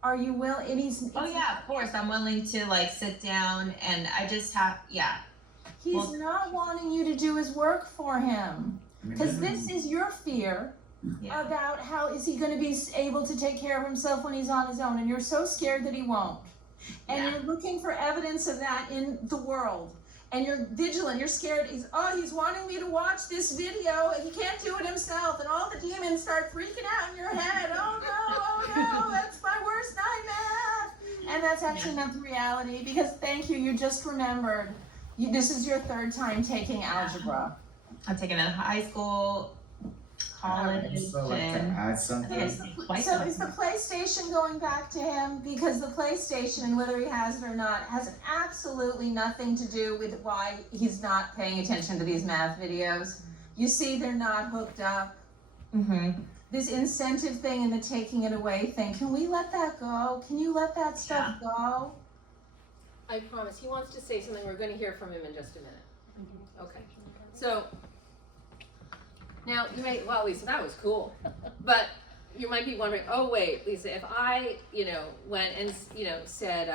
Are you willing? Oh yeah, of course. I'm willing to sit down and I just have, yeah. He's not wanting you to do his work for him. Because this is your fear about how is he going to be able to take care of himself when he's on his own. And you're so scared that he won't. And you're looking for evidence of that in the world. And you're vigilant, you're scared, he's wanting me to watch this video, and he can't do it himself, and all the demons start freaking out in your head. Oh no, that's my worst nightmare. And that's actually not the reality, because thank you, you just remembered. This is your third time taking algebra. I've taken it in high school, college, So to add something. So is the PlayStation going back to him? Because the PlayStation, and whether he has it or not, has absolutely nothing to do with why he's not paying attention to these math videos. You see, they're not hooked up. Mm-hmm. this incentive thing and the taking it away thing, can we let that go? Can you let that stuff go? I promise, he wants to say something, we're gonna hear from him in just a minute. Okay, so, now, you may, well, Lisa, that was cool, but you might be wondering, oh wait, Lisa, if I, went and, said,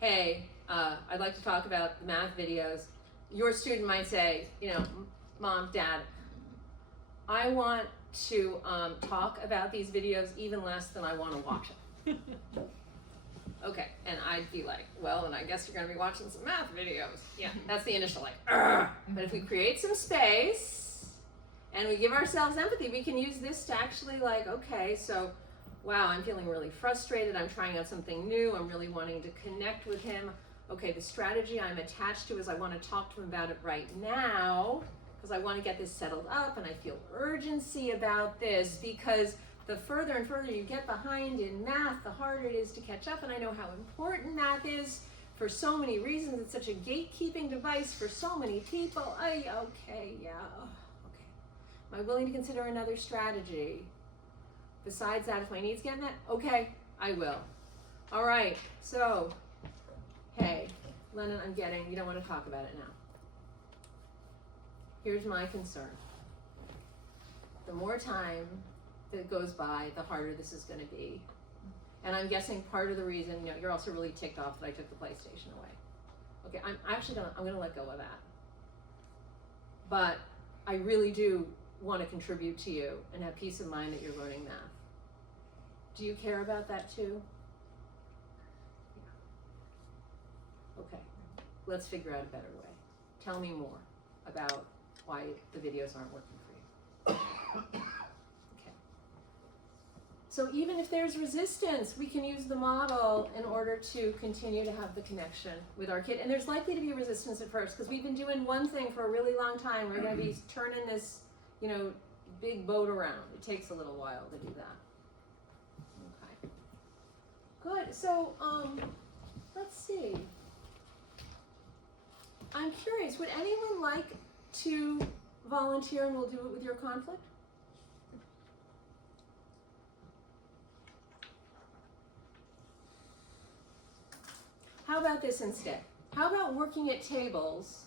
hey, I'd like to talk about the math videos, your student might say, Mom, Dad, I want to talk about these videos even less than I want to watch them. Okay, and I'd be like, well, and I guess you're going to be watching some math videos. Yeah, that's the initial like, "Argh." But if we create some space and we give ourselves empathy, we can use this to actually like, okay, so, wow, I'm feeling really frustrated. I'm trying out something new. I'm really wanting to connect with him. Okay, the strategy I'm attached to is I want to talk to him about it right now because I want to get this settled up and I feel urgency about this because the further and further you get behind in math, the harder it is to catch up. And I know how important math is for so many reasons. It's such a gatekeeping device for so many people. Okay. Am I willing to consider another strategy? Besides that, if my needs get met, okay, I will. All right, so, hey, Lennon, I'm getting, you don't want to talk about it now. Here's my concern. The more time that goes by, the harder this is going to be. And I'm guessing part of the reason, you're also really ticked off that I took the PlayStation away. Okay, I'm going to let go of that. But I really do want to contribute to you and have peace of mind that you're learning math. Do you care about that too? Yeah. Okay, let's figure out a better way. Tell me more about why the videos aren't working for you. Okay. So even if there's resistance, we can use the model in order to continue to have the connection with our kid. And there's likely to be resistance at first because we've been doing one thing for a really long time. We're going to be turning this, big boat around. It takes a little while to do that. Okay. Good. So, let's see. I'm curious, would anyone like to volunteer and we'll do it with your conflict? How about this instead? How about working at tables?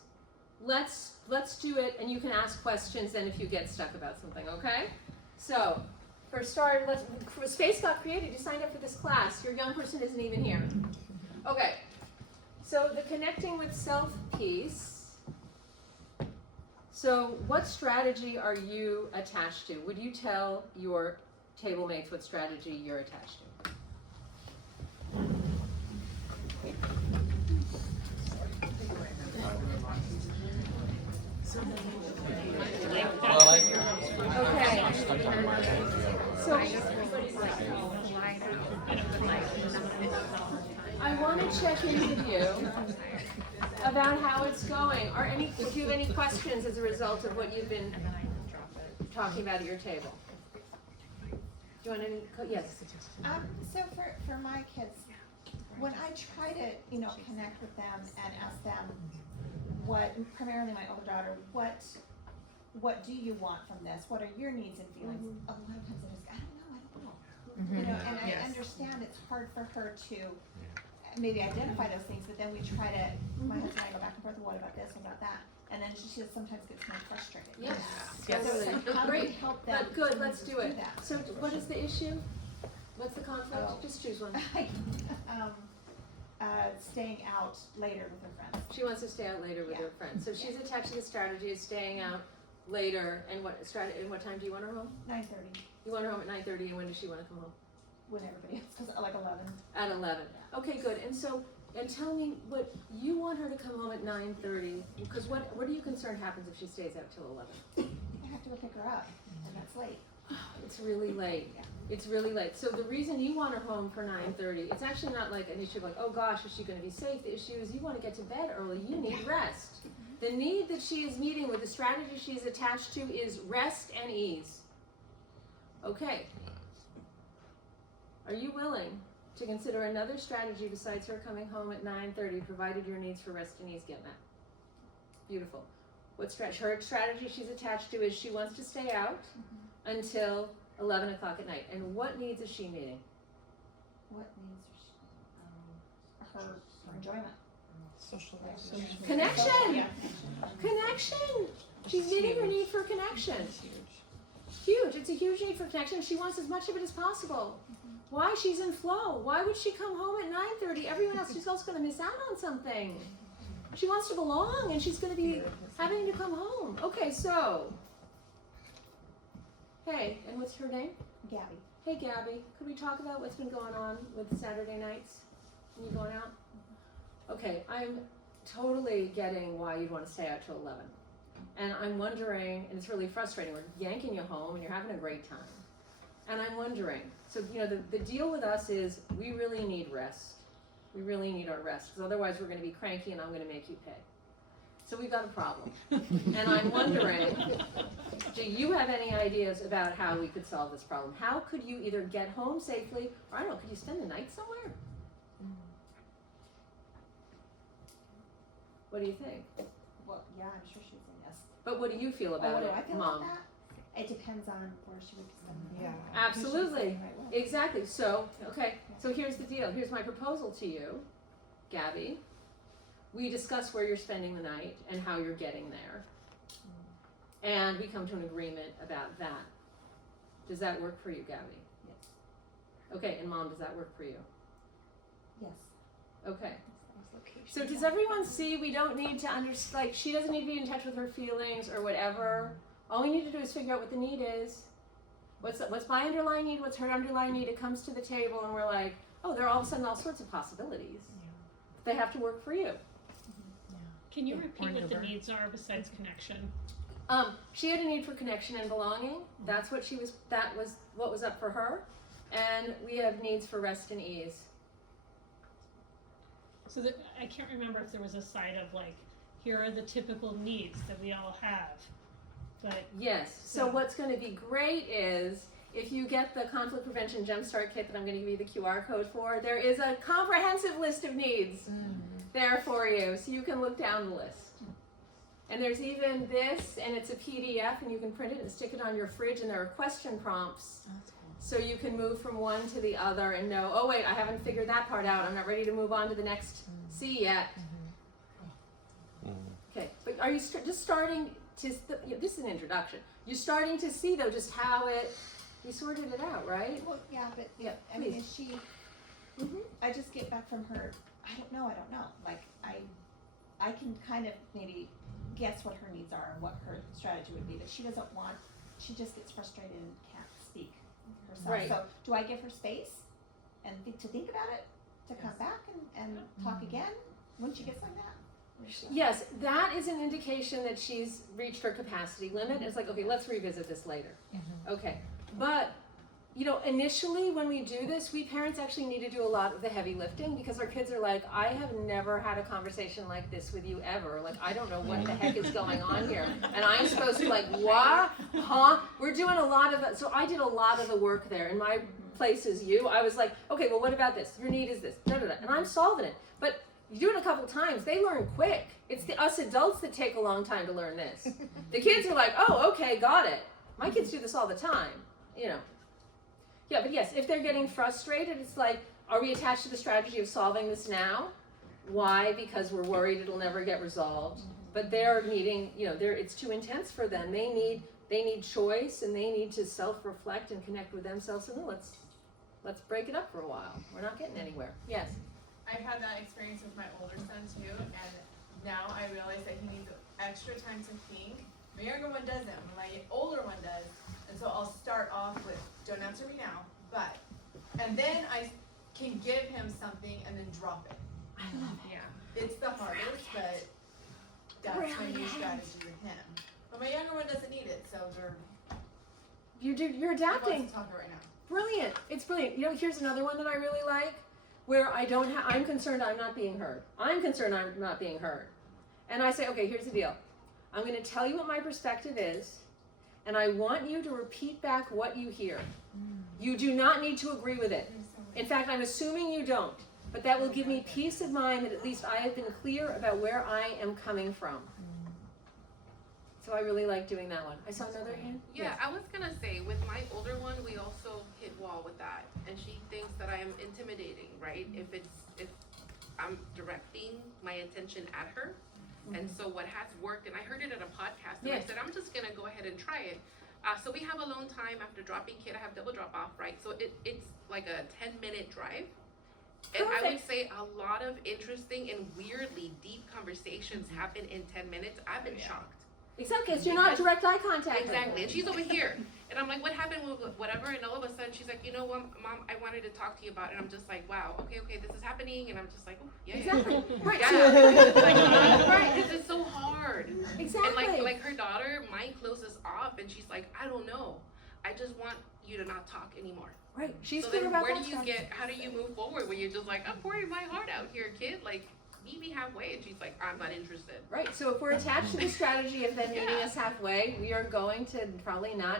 Let's do it and you can ask questions then if you get stuck about something, okay? So, for a start, space got created. You signed up for this class. Your young person isn't even here. Okay. So the connecting with self piece. So what strategy are you attached to? Would you tell your table mates what strategy you're attached to? Okay. So I want to check in with you about how it's going. Do you have any questions as a result of what you've been talking about at your table? Do you want any? Yes. So for my kids, when I try to connect with them and ask them primarily my older daughter, what do you want from this? What are your needs and feelings? A lot of times they just, I don't know. And I understand it's hard for her to maybe identify those things, but then we try to, my husband and I go back and forth, what about this, what about that? And then she sometimes gets more frustrated. Yes. So it's like, how do we help them? Good, let's do it. That? So what is the issue? What's the conflict? Just choose one. Staying out later with her friends. She wants to stay out later with her friends. So she's attached to the strategy of staying out later. And what time do you want her home? 9:30. You want her home at 9:30, and when does she want to come home? When everybody else, like 11. At 11. Okay, good. And tell me what you want her to come home at 9:30. Because what are you concerned happens if she stays out till 11? I have to go pick her up, and that's late. It's really late. Yeah. It's really late. So the reason you want her home for 9:30, it's actually not like an issue of like, oh gosh, is she going to be safe? The issue is you want to get to bed early. You need rest. The need that she is meeting with the strategy she's attached to is rest and ease. Okay. Are you willing to consider another strategy besides her coming home at 9:30, provided your needs for rest and ease get met? Beautiful. Her strategy she's attached to is she wants to stay out until 11 o'clock at night. And what needs is she meeting? What needs her enjoyment? Socialization. Connection! Yeah. Connection! She's meeting her need for connection. Huge. It's a huge need for connection. She wants as much of it as possible. Why? She's in flow. Why would she come home at 9:30? Everyone else, she's also going to miss out on something. She wants to belong, and she's going to be having to come home. Okay, so. Hey, and what's her name? Gabby. Hey, Gabby. Could we talk about what's been going on with Saturday nights? When you going out? Okay, I'm totally getting why you'd want to stay out till 11. And I'm wondering, and it's really frustrating, we're yanking you home and you're having a great time. And I'm wondering, so the deal with us is we really need rest. We really need our rest, because otherwise we're going to be cranky and I'm going to make you pay. So we've got a problem. And I'm wondering, do you have any ideas about how we could solve this problem? How could you either get home safely, or I don't know, could you spend the night somewhere? What do you think? Well, yeah, I'm sure she's a yes. But what do you feel about What do it, I feel Mom? about that? It depends on where she would spend the night. Yeah. Absolutely. Right way. Exactly. So, okay. So here's the deal. Here's my proposal to you, Gabby. We discuss where you're spending the night and how you're getting there. And we come to an agreement about that. Does that work for you, Gabby? Yes. Okay. And Mom, does that work for you? Yes. Okay. So does everyone see we don't need to like, she doesn't need to be in touch with her feelings or whatever. All we need to do is figure out what the need is. What's my underlying need? What's her underlying need? It comes to the table and we're like, oh, there are all of a sudden all sorts of possibilities. But they have to work for you. Can you repeat what the needs are besides connection? She had a need for connection and belonging. That was what was up for her. And we have needs for rest and ease. So that I can't remember if there was a side of like, here are the typical needs that we all have. But yes. So what's going to be great is if you get the conflict prevention jumpstart kit that I'm going to give you the QR code for, there is a comprehensive list of needs there for you, so you can look down the list. And there's even this, and it's a PDF, and you can print it and stick it on your fridge, and there are question prompts. So you can move from one to the other and know, oh wait, I haven't figured that part out. I'm not ready to move on to the next C yet. Okay, but are you just starting to, this is an introduction. You're starting to see though just how you sorted it out, right? Well, yeah, but Yeah, I mean, please. is she? I just get back from her. I don't know. Like I can kind of maybe guess what her needs are and what her strategy would be. But she doesn't want. She just gets frustrated and can't speak herself. Right. So do I give her space and to think about it, to come back and talk again when she gets like that? Yes, that is an indication that she's reached her capacity limit. It's like, okay, let's revisit this later. Okay, but initially when we do this, we parents actually need to do a lot of the heavy lifting because our kids are like, I have never had a conversation like this with you ever. Like, I don't know what the heck is going on here. And I'm supposed to like, what? Huh? We're doing a lot of, so I did a lot of the work there. In my place as you, I was like, okay, well, what about this? Your need is this, da, da, da. And I'm solving it. But you do it a couple times, they learn quick. It's us adults that take a long time to learn this. The kids are like, oh, okay, got it. My kids do this all the time, Yeah, but yes, if they're getting frustrated, it's like, are we attached to the strategy of solving this now? Why? Because we're worried it'll never get resolved. But they're needing, it's too intense for them. They need choice and they need to self-reflect and connect with themselves. So let's break it up for a while. We're not getting anywhere. Yes. I've had that experience with my older son too, and now I realize that he needs extra time to think. My younger one doesn't, but my older one does. And so I'll start off with, don't answer me now, but, and then I can give him something and then drop it. I love it. Yeah, it's the hardest, but that's my new strategy with him. But my younger one doesn't need it, so You're adapting. Let's talk right now. Brilliant. It's brilliant. Here's another one that I really like, where I'm concerned I'm not being heard. I'm concerned I'm not being heard. And I say, okay, here's the deal. I'm going to tell you what my perspective is, and I want you to repeat back what you hear. You do not need to agree with it. In fact, I'm assuming you don't, but that will give me peace of mind that at least I have been clear about where I am coming from. So I really like doing that one. I saw another hand. Yeah, I was gonna say, with my older one, we also hit wall with that, and she thinks that I am intimidating, right? If I'm directing my attention at her, and so what has worked, and I heard it at a podcast, and I said, I'm just gonna go ahead and try it. So we have alone time after dropping kid, I have double drop off, right? So it's like a 10-minute drive. And I would say a lot of interesting and weirdly deep conversations happen in 10 minutes. I've been shocked. Exactly, it's you're not direct eye contact. Exactly, and she's over here, and I'm like, what happened with whatever, and all of a sudden she's like, you know what, Mom, I wanted to talk to you about it, and I'm just like, wow, okay, this is happening, and I'm just like, oh, yeah, Exactly. Right. yeah, like, right, because it's so hard. Exactly. And like her daughter, mine closes off, and she's like, I don't know, I just want you to not talk anymore. Right. She's So clear then about where that do you stuff. how do you move forward when you're just like, I'm pouring my heart out here, kid, like, meet me halfway, and she's like, I'm not interested. Right, so if we're attached to the strategy of them meeting us halfway, we are going to probably not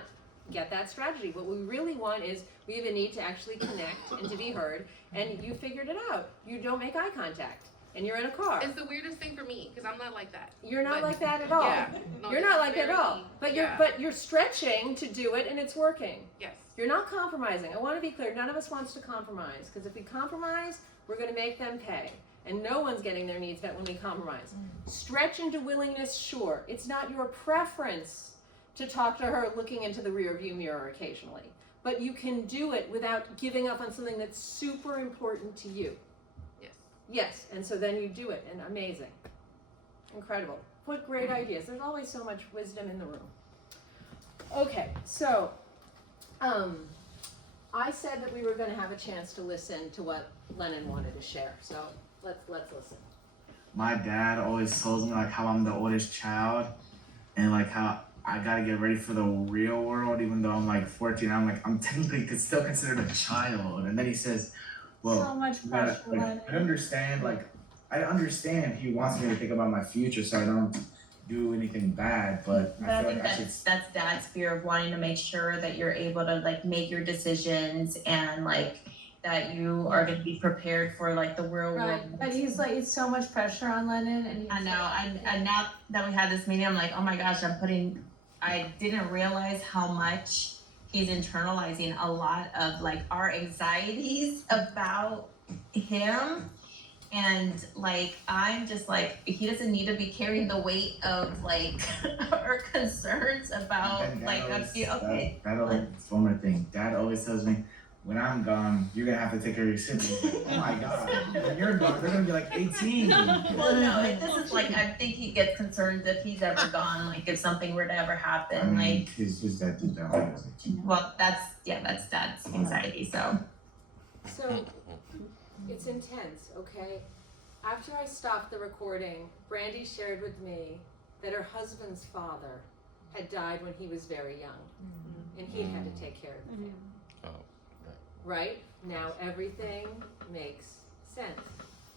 get that strategy. What we really want is, we have a need to actually connect and to be heard, and you figured it out. You don't make eye contact, and you're in a car. It's the weirdest thing for me, because I'm not like that. You're not But- like that at all. Yeah, no, You're it's not like that at all. very- But yeah. you're stretching to do it, and it's working. Yes. You're not compromising. I want to be clear, none of us wants to compromise, because if we compromise, we're going to make them pay. And no one's getting their needs met when we compromise. Stretch into willingness, sure. It's not your preference to talk to her looking into the rearview mirror occasionally. But you can do it without giving up on something that's super important to you. Yes. Yes, and so then you do it, and amazing. Incredible. What great ideas. There's always so much wisdom in the room. Okay, so I said that we were going to have a chance to listen to what Lennon wanted to share. So let's listen. My dad always tells me like how I'm the oldest child and like how I gotta get ready for the real world even though I'm like 14. I'm like, I'm technically still considered a child. And then he says, well, So much you gotta, pressure, like, Lennon. I understand he wants me to think about my future so I don't do anything bad, but But I I feel think like I should that's dad's fear of wanting to make sure that you're able to like make your decisions and like that you are gonna be prepared for like the real world. Right, but he's like, it's so much pressure on Lennon, and he's I know, and now that we had this meeting, I'm like, oh my gosh, I didn't realize how much he's internalizing a lot of like our anxieties about him. And like, I'm just like, he doesn't need to be carrying the weight of like our concerns about And Dad like always- okay. Dad always, one more thing. Dad always tells me, when I'm gone, you're gonna have to take care of your siblings. Like, oh my god, when you're gone, they're gonna be like 18. Well, no, this is like, I think he gets concerned if he's ever gone, like if something were to ever happen, like, his dad did that. well, that's dad's anxiety, so. So it's intense, okay? After I stopped the recording, Brandy shared with me that her husband's father had died when he was very young, and he'd had to take care of the family. Right? Now everything makes sense.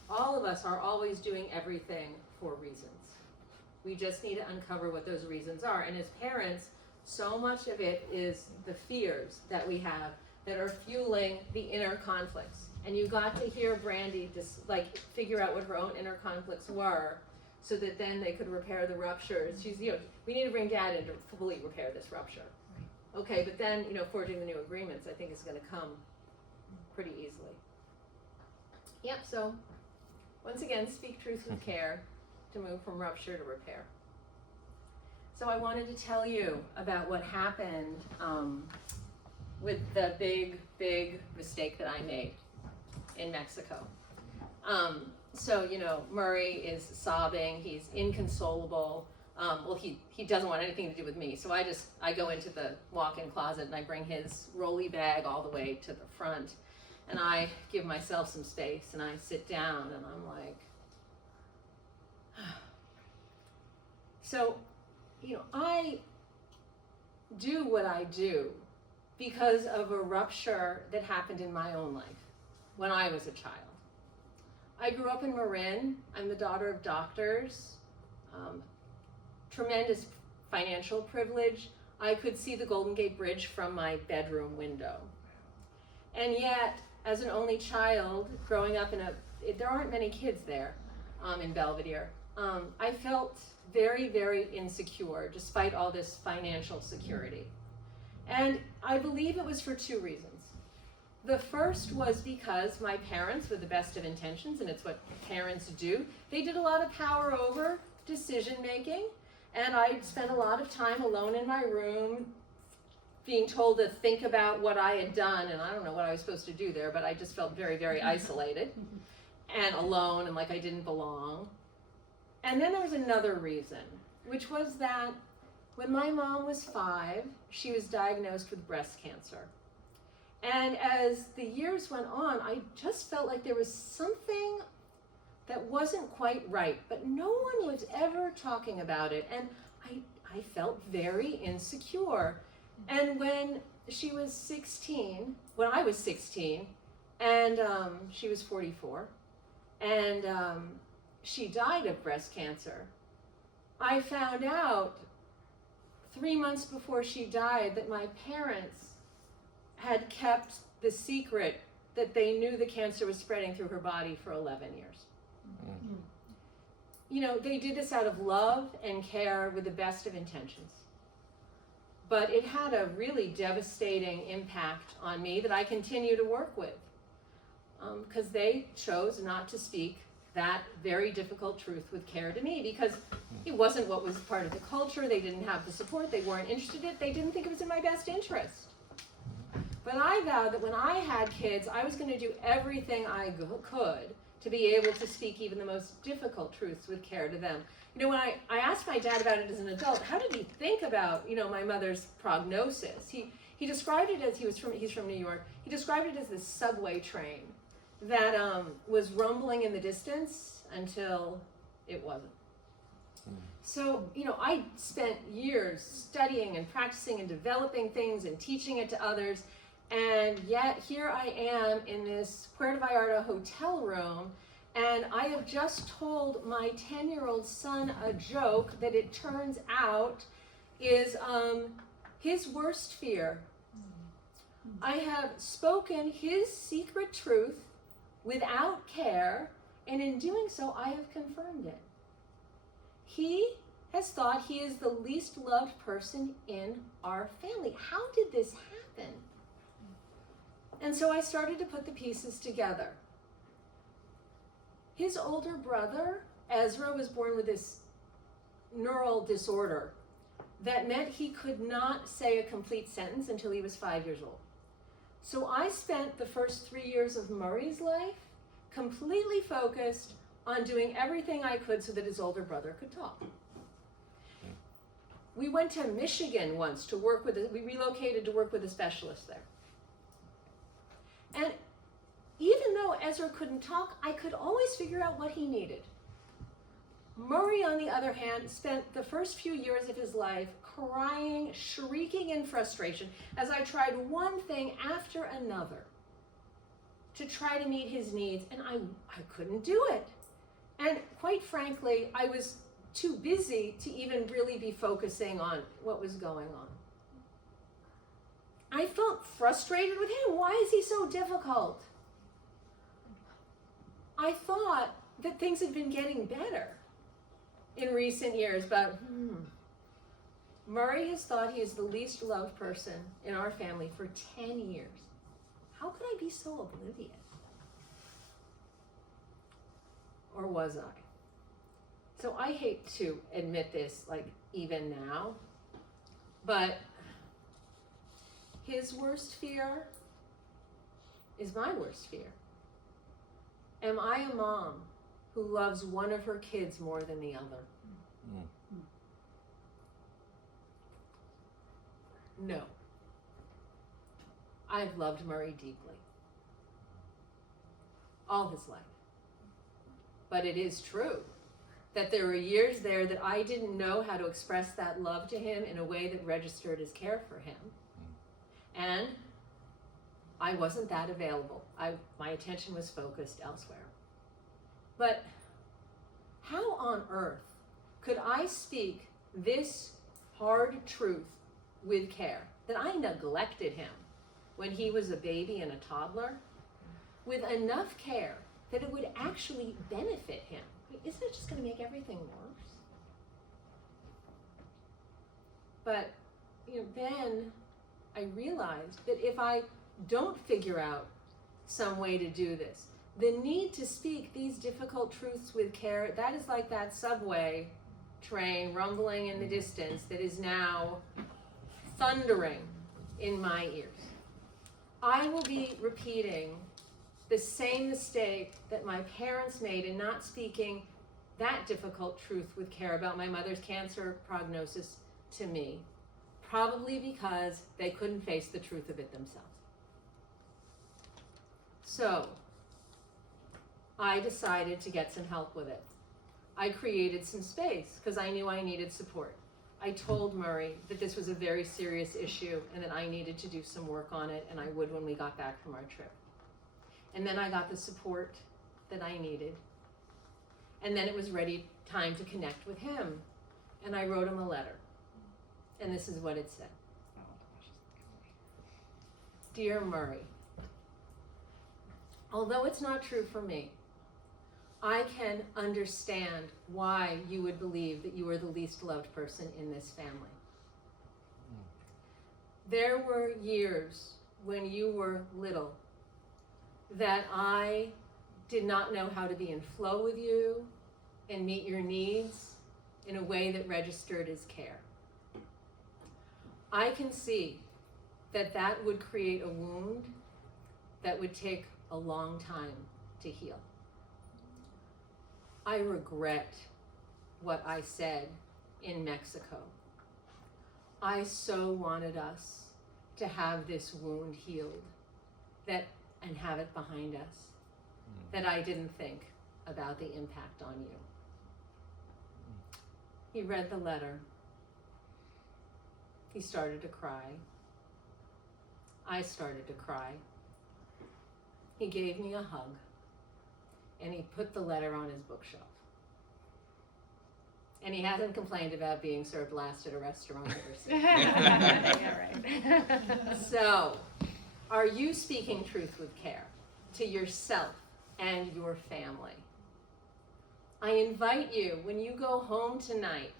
All of us are always doing everything for reasons. We just need to uncover what those reasons are. And as parents, so much of it is the fears that we have that are fueling the inner conflicts. And you got to hear Brandy just like figure out what her own inner conflicts were so that then they could repair the ruptures. She's, we need to bring Dad in to fully repair this rupture. Okay, but then, forging the new agreements I think is gonna come pretty easily. Yep, so once again, speak truth with care to move from rupture to repair. So I wanted to tell you about what happened with the big mistake that I made in Mexico. So Murray is sobbing, he's inconsolable. Well, he doesn't want anything to do with me, so I go into the walk-in closet and I bring his rolly bag all the way to the front. And I give myself some space and I sit down and I'm like, so, I do what I do because of a rupture that happened in my own life when I was a child. I grew up in Marin. I'm the daughter of doctors. Tremendous financial privilege. I could see the Golden Gate Bridge from my bedroom window. And yet, as an only child, growing up there aren't many kids there in Belvedere, I felt very, very insecure despite all this financial security. And I believe it was for two reasons. The first was because my parents, with the best of intentions, and it's what parents do, they did a lot of power over decision making, and I spent a lot of time alone in my room being told to think about what I had done, and I don't know what I was supposed to do there, but I just felt very, very isolated and alone and like I didn't belong. And then there was another reason, which was that when my mom was 5, she was diagnosed with breast cancer. And as the years went on, I just felt like there was something that wasn't quite right, but no one was ever talking about it. And I felt very insecure. And when she was 16, when I was 16, and she was 44, and she died of breast cancer, I found out 3 months before she died that my parents had kept the secret that they knew the cancer was spreading through her body for 11 years. Mm. You know, they did this out of love and care with the best of intentions. But it had a really devastating impact on me that I continue to work with, because they chose not to speak that very difficult truth with care to me, because it wasn't what was part of the culture. They didn't have the support. They weren't interested in it. They didn't think it was in my best interest. But I vowed that when I had kids, I was going to do everything I could to be able to speak even the most difficult truths with care to them. You know, when I asked my dad about it as an adult, how did he think about, you know, my mother's prognosis? He described it as, he's from New York, he described it as this subway train that was rumbling in the distance until it wasn't. So, you know, I spent years studying and practicing and developing things and teaching it to others, and yet here I am in this Puerto Vallarta hotel room, and I have just told my 10-year-old son a joke that it turns out is his worst fear. I have spoken his secret truth without care, and in doing so, I have confirmed it. He has thought he is the least loved person in our family. How did this happen? And so I started to put the pieces together. His older brother, Ezra, was born with this neural disorder that meant he could not say a complete sentence until he was 5 years old. So I spent the first 3 years of Murray's life completely focused on doing everything I could so that his older brother could talk. We went to Michigan once to work with, we relocated to work with a specialist there. And even though Ezra couldn't talk, I could always figure out what he needed. Murray, on the other hand, spent the first few years of his life crying, shrieking in frustration as I tried one thing after another to try to meet his needs, and I couldn't do it. And quite frankly, I was too busy to even really be focusing on what was going on. I felt frustrated with him. Why is he so difficult? I thought that things had been getting better in recent years, but Murray has thought he is the least loved person in our family for 10 years. How could I be so oblivious? Or was I? So I hate to admit this, like, even now, but his worst fear is my worst fear. Am I a mom who loves one of her kids more than the other? No. I've loved Murray deeply. All his life. But it is true that there were years there that I didn't know how to express that love to him in a way that registered as care for him. And I wasn't that available. My attention was focused elsewhere. But how on earth could I speak this hard truth with care, that I neglected him when he was a baby and a toddler, with enough care that it would actually benefit him? Isn't it just going to make everything worse? But, then I realized that if I don't figure out some way to do this, the need to speak these difficult truths with care, that is like that subway train rumbling in the distance that is now thundering in my ears. I will be repeating the same mistake that my parents made in not speaking that difficult truth with care about my mother's cancer prognosis to me, probably because they couldn't face the truth of it themselves. So, I decided to get some help with it. I created some space because I knew I needed support. I told Murray that this was a very serious issue and that I needed to do some work on it, and I would when we got back from our trip. And then I got the support that I needed. And then it was time to connect with him. And I wrote him a letter. And this is what it said. Dear Murray, although it's not true for me, I can understand why you would believe that you are the least loved person in this family. There were years when you were little that I did not know how to be in flow with you and meet your needs in a way that registered as care. I can see that that would create a wound that would take a long time to heal. I regret what I said in Mexico. I so wanted us to have this wound healed and have it behind us, that I didn't think about the impact on you. He read the letter. He started to cry. I started to cry. He gave me a hug, and he put the letter on his bookshelf. And he hasn't complained about being served last at a restaurant ever since. Yeah, right. So, are you speaking truth with care to yourself and your family? I invite you, when you go home tonight,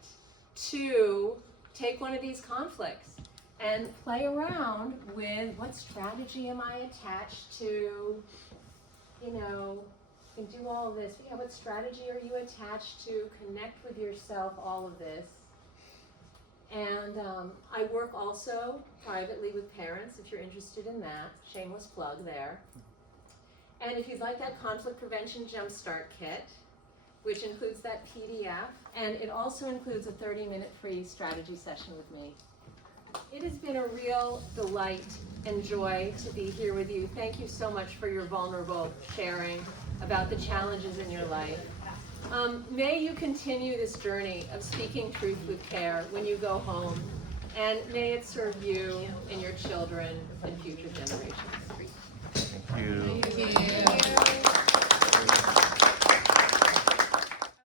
to take one of these conflicts and play around with what strategy am I attached to, and do all of this. What strategy are you attached to? Connect with yourself, all of this. And I work also privately with parents, if you're interested in that. Shameless plug there. And if you'd like that conflict prevention jumpstart kit, which includes that PDF, and it also includes a 30-minute free strategy session with me. It has been a real delight and joy to be here with you. Thank you so much for your vulnerable sharing about the challenges in your life. May you continue this journey of speaking truth with care when you go home, and may it serve you and your children and future generations.